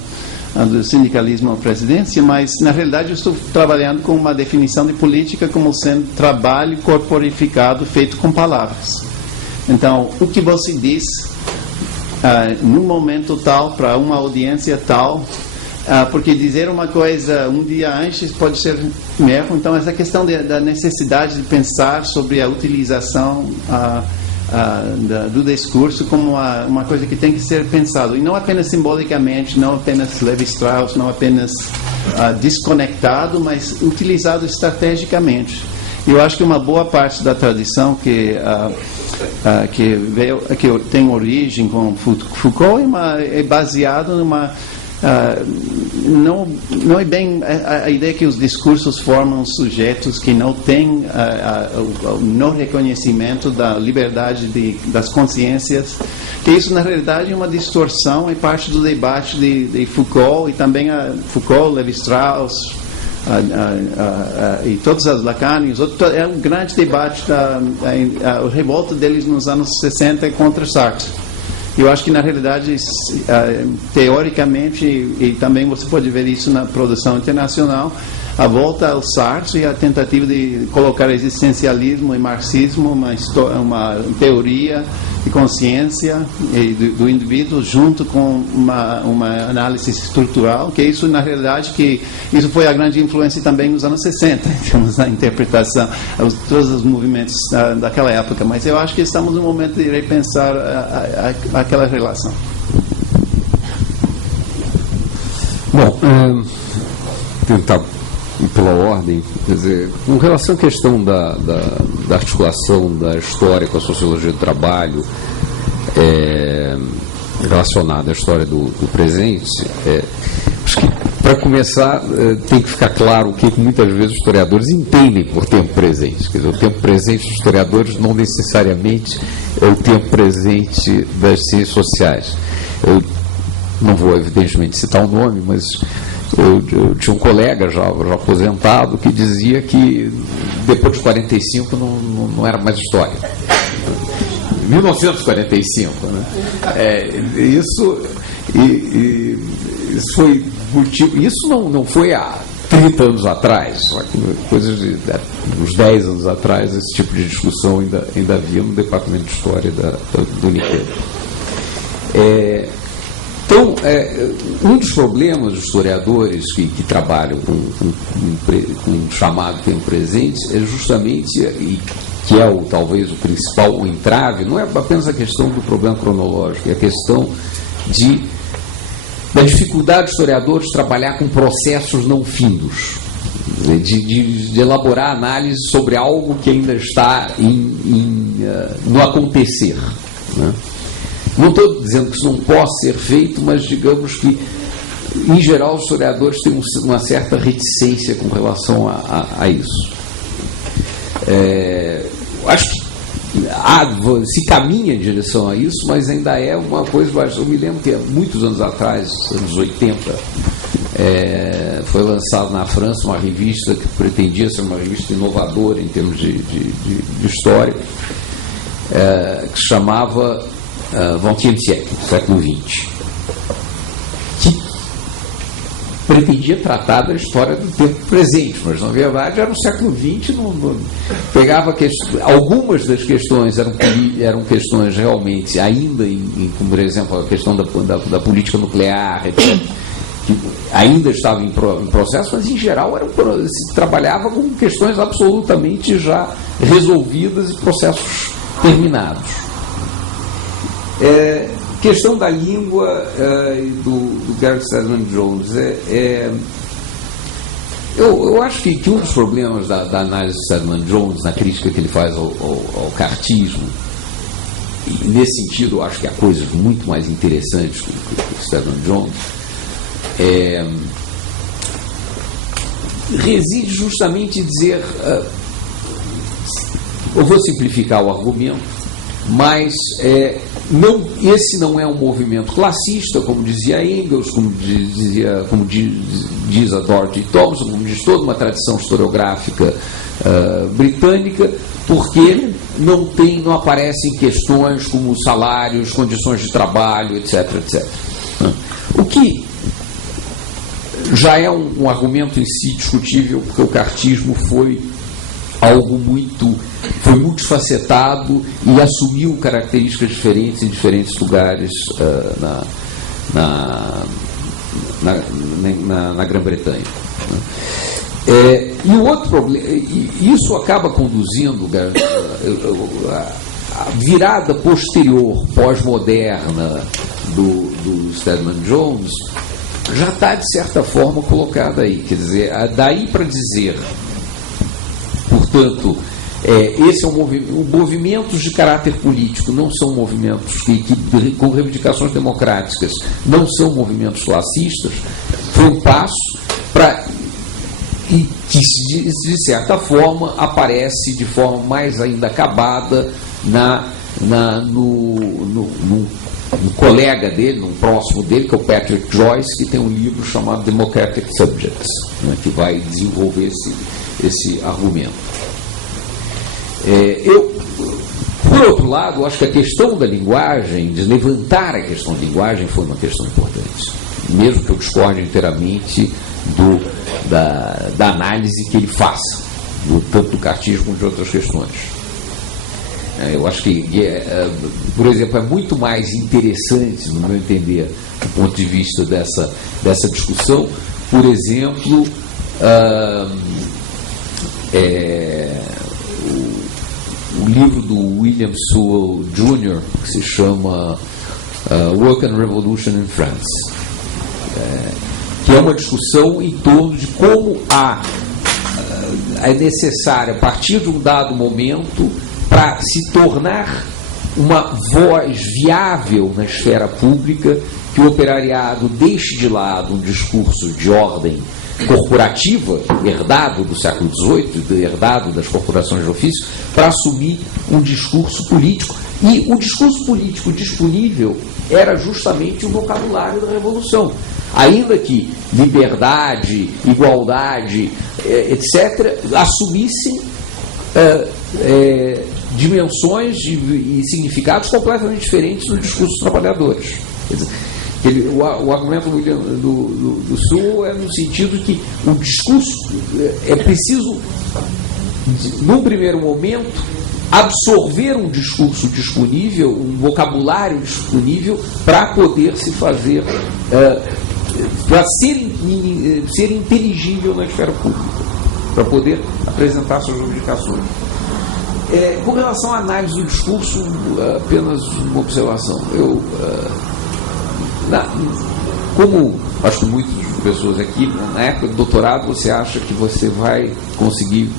do sindicalismo à presidência, mas na realidade eu estou trabalhando com uma definição de política como sendo trabalho corporificado feito com palavras. Então, o que você diz num momento tal, para uma audiência tal, porque dizer uma coisa um dia antes pode ser um erro. Então, essa questão da necessidade de pensar sobre a utilização do discurso como uma coisa que tem que ser pensado, e não apenas simbolicamente, não apenas Levi-Strauss, não apenas desconectado, mas utilizado estrategicamente. Eu acho que uma boa parte da tradição que tem origem com Foucault é baseado numa não é bem a ideia que os discursos formam sujeitos que não têm o não reconhecimento da liberdade das consciências, que isso na realidade é uma distorção, é parte do debate de Foucault, e também Foucault, Levi-Strauss, e todas as Lacan, é um grande debate a revolta deles nos anos 60 contra Sartre. Eu acho que, na realidade, teoricamente, e também você pode ver isso na produção internacional, a volta ao Sartre e a tentativa de colocar existencialismo e marxismo, uma teoria de consciência do indivíduo junto com uma análise estrutural, que isso, na realidade, isso foi a grande influência também nos anos 60, temos a interpretação, todos os movimentos daquela época, mas eu acho que estamos no momento de repensar aquela relação. Bom, tentar pela ordem, quer dizer, com relação à questão da articulação da história com a sociologia do trabalho, relacionada à história do presente, acho que, para começar, tem que ficar claro o que muitas vezes os historiadores entendem por tempo presente. Quer dizer, o tempo presente dos historiadores não necessariamente é o tempo presente das ciências sociais. Eu não vou, evidentemente, citar o nome, mas eu tinha um colega já aposentado que dizia que depois de 45 não era mais história. 1945, né? Isso foi motivo. Isso não foi há 30 anos atrás, coisas de uns 10 anos atrás, esse tipo de discussão ainda havia no Departamento de História do Unicamp. Então, um dos problemas dos historiadores que trabalham com um chamado tempo presente é justamente, e que é talvez o principal entrave, não é apenas a questão do problema cronológico, é a questão da dificuldade dos historiadores de trabalhar com processos não findos, de elaborar análise sobre algo que ainda está no acontecer, né? Não estou dizendo que isso não possa ser feito, mas digamos que, em geral, os historiadores têm uma certa reticência com relação a isso. Acho que se caminha em direção a isso, mas ainda é uma coisa. Eu me lembro que há muitos anos atrás, anos 80, foi lançada na França uma revista que pretendia ser uma revista inovadora em termos de história, que se chamava XXe siècle, século XX, que pretendia tratar da história do tempo presente, mas na verdade era o século XX, pegava algumas das questões eram questões realmente ainda, como por exemplo a questão da política nuclear, etc., que ainda estava em processo, mas em geral se trabalhava com questões absolutamente já resolvidas e processos terminados. Questão da língua do Gareth Stedman Jones. Eu acho que um dos problemas da análise de Stedman Jones, na crítica que ele faz ao cartismo, e nesse sentido eu acho que há coisas muito mais interessantes que o Stedman Jones, reside justamente em dizer, eu vou simplificar o argumento, mas esse não é um movimento classista, como dizia Engels, como diz a Dorothy Thompson, como diz toda uma tradição historiográfica britânica, porque não aparecem questões como salários, condições de trabalho, etc., etc. O que já é um argumento em si discutível, porque o cartismo foi multifacetado e assumiu características diferentes em diferentes lugares na Grã-Bretanha. E o outro problema, isso acaba conduzindo a virada posterior, pós-moderna do Stedman Jones, já está de certa forma colocada aí. Quer dizer, daí para dizer, portanto, esse é movimentos de caráter político, não são movimentos com reivindicações democráticas, não são movimentos classistas, foi um passo e que, de certa forma, aparece de forma mais ainda acabada no um colega dele, um próximo dele, que é o Patrick Joyce, que tem um livro chamado Democratic Subjects, né, que vai desenvolver esse argumento. Por outro lado, acho que a questão da linguagem, de levantar a questão da linguagem, foi uma questão importante, mesmo que eu discorde inteiramente da análise que ele faça, tanto do cartismo como de outras questões. Eu acho que, por exemplo, é muito mais interessante, no meu entender, do ponto de vista dessa discussão, por exemplo, o livro do William Sewell Jr., que se chama Work and Revolution in France, que é uma discussão em torno de como é necessário, a partir de um dado momento, para se tornar uma voz viável na esfera pública, que o operariado deixe de lado um discurso de ordem corporativa, herdado do século XVIII, herdado das corporações de ofício, para assumir um discurso político. E o discurso político disponível era justamente o vocabulário da Revolução. Ainda que liberdade, igualdade, etc., assumissem dimensões e significados completamente diferentes do discurso dos trabalhadores. Quer dizer, o argumento do Sewell é no sentido que o discurso é preciso, num primeiro momento, absorver um discurso disponível, um vocabulário disponível, para poder se fazer, para ser inteligível na esfera pública, para poder apresentar suas reivindicações. Com relação à análise do discurso, apenas uma observação. Como acho que muitas pessoas aqui, na época do doutorado, você acha que você vai conseguir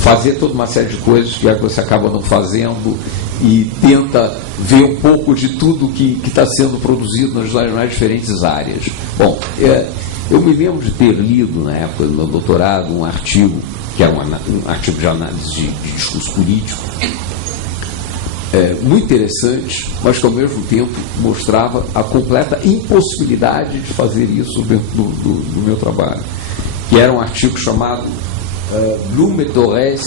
fazer toda uma série de coisas que você acaba não fazendo, e tenta ver um pouco de tudo que está sendo produzido nas diferentes áreas. Bom, eu me lembro de ter lido, na época do meu doutorado, um artigo, que era um artigo de análise de discurso político, muito interessante, mas que ao mesmo tempo mostrava a completa impossibilidade de fazer isso dentro do meu trabalho, que era um artigo chamado Blum et Torres,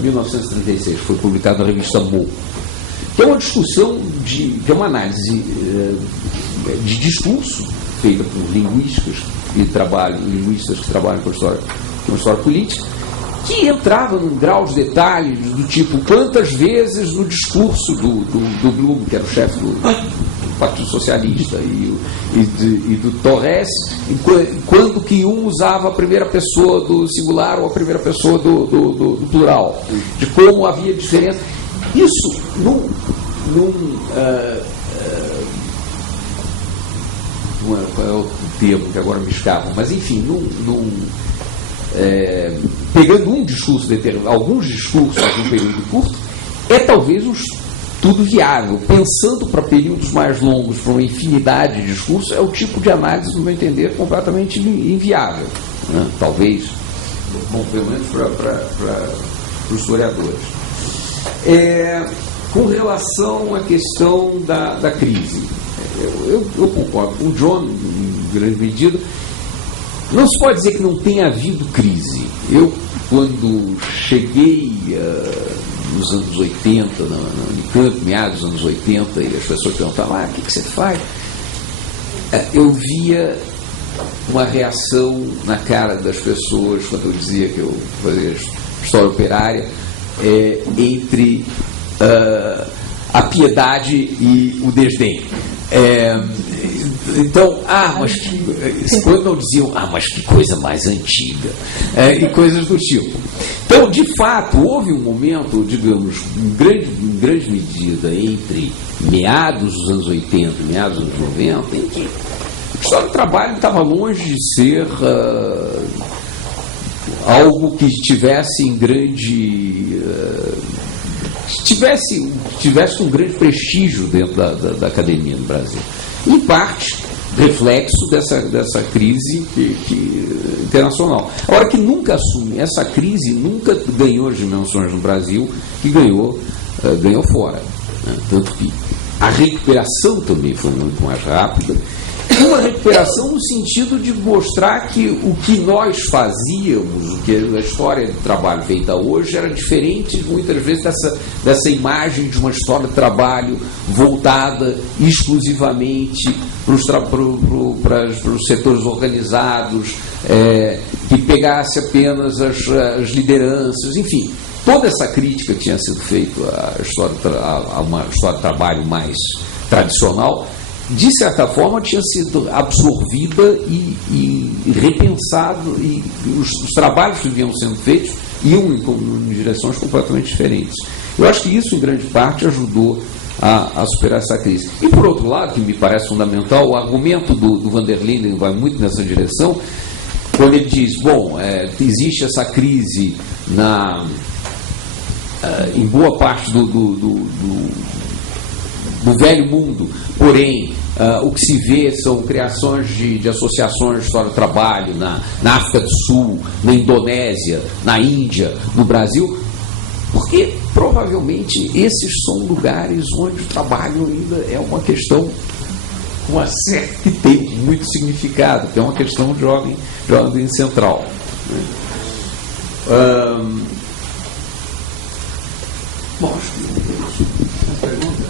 1936, foi publicado na revista Mo, que é uma discussão que é uma análise de discurso feita por linguistas que trabalham com a história política, que entrava num grau de detalhe do tipo quantas vezes no discurso do Blum, que era o chefe do Partido Socialista, e do Torres, quando que um usava a primeira pessoa do singular ou a primeira pessoa do plural, de como havia diferença. Isso qual é o termo que agora me escapa, mas enfim, pegando um discurso determinado, alguns discursos em um período curto, é talvez um estudo viável. Pensando para períodos mais longos, para uma infinidade de discursos, é o tipo de análise, no meu entender, completamente inviável, né? Talvez, bom, pelo menos para os historiadores. Com relação à questão da crise, eu concordo com o John, em grande medida. Não se pode dizer que não tenha havido crise. Eu, quando cheguei nos anos 80, na Unicamp, meados dos anos 80, e as pessoas perguntavam, o que você faz? Eu via uma reação na cara das pessoas, quando eu dizia que eu fazia história operária, entre a piedade e o desdém. Então, quando não diziam, mas que coisa mais antiga, e coisas do tipo. Então, de fato, houve um momento, digamos, em grande medida, entre meados dos anos 80 e meados dos anos 90, em que a história do trabalho estava longe de ser algo que tivesse em grande... tivesse um grande prestígio dentro da academia no Brasil. Em parte, reflexo dessa crise internacional. Agora, que nunca assume, essa crise nunca ganhou as dimensões no Brasil que ganhou fora. Né? Tanto que A recuperação também foi muito mais rápida. E uma recuperação no sentido de mostrar que o que nós fazíamos, o que a história do trabalho feita hoje era diferente, muitas vezes, dessa imagem de uma história de trabalho voltada exclusivamente para os setores organizados, que pegasse apenas as lideranças, enfim. Toda essa crítica que tinha sido feita a uma história de trabalho mais tradicional, de certa forma, tinha sido absorvida e repensado, e os trabalhos que vinham sendo feitos iam em direções completamente diferentes. Eu acho que isso, em grande parte, ajudou a superar essa crise. E, por outro lado, que me parece fundamental, o argumento do Van der Linden vai muito nessa direção, quando ele diz, existe essa crise em boa parte do velho mundo, porém, o que se vê são criações de associações de história do trabalho na África do Sul, na Indonésia, na Índia, no Brasil, porque provavelmente esses são lugares onde o trabalho ainda é uma questão que tem muito significado, que é uma questão de ordem central. Bom, acho que perguntas.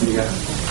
Obrigado.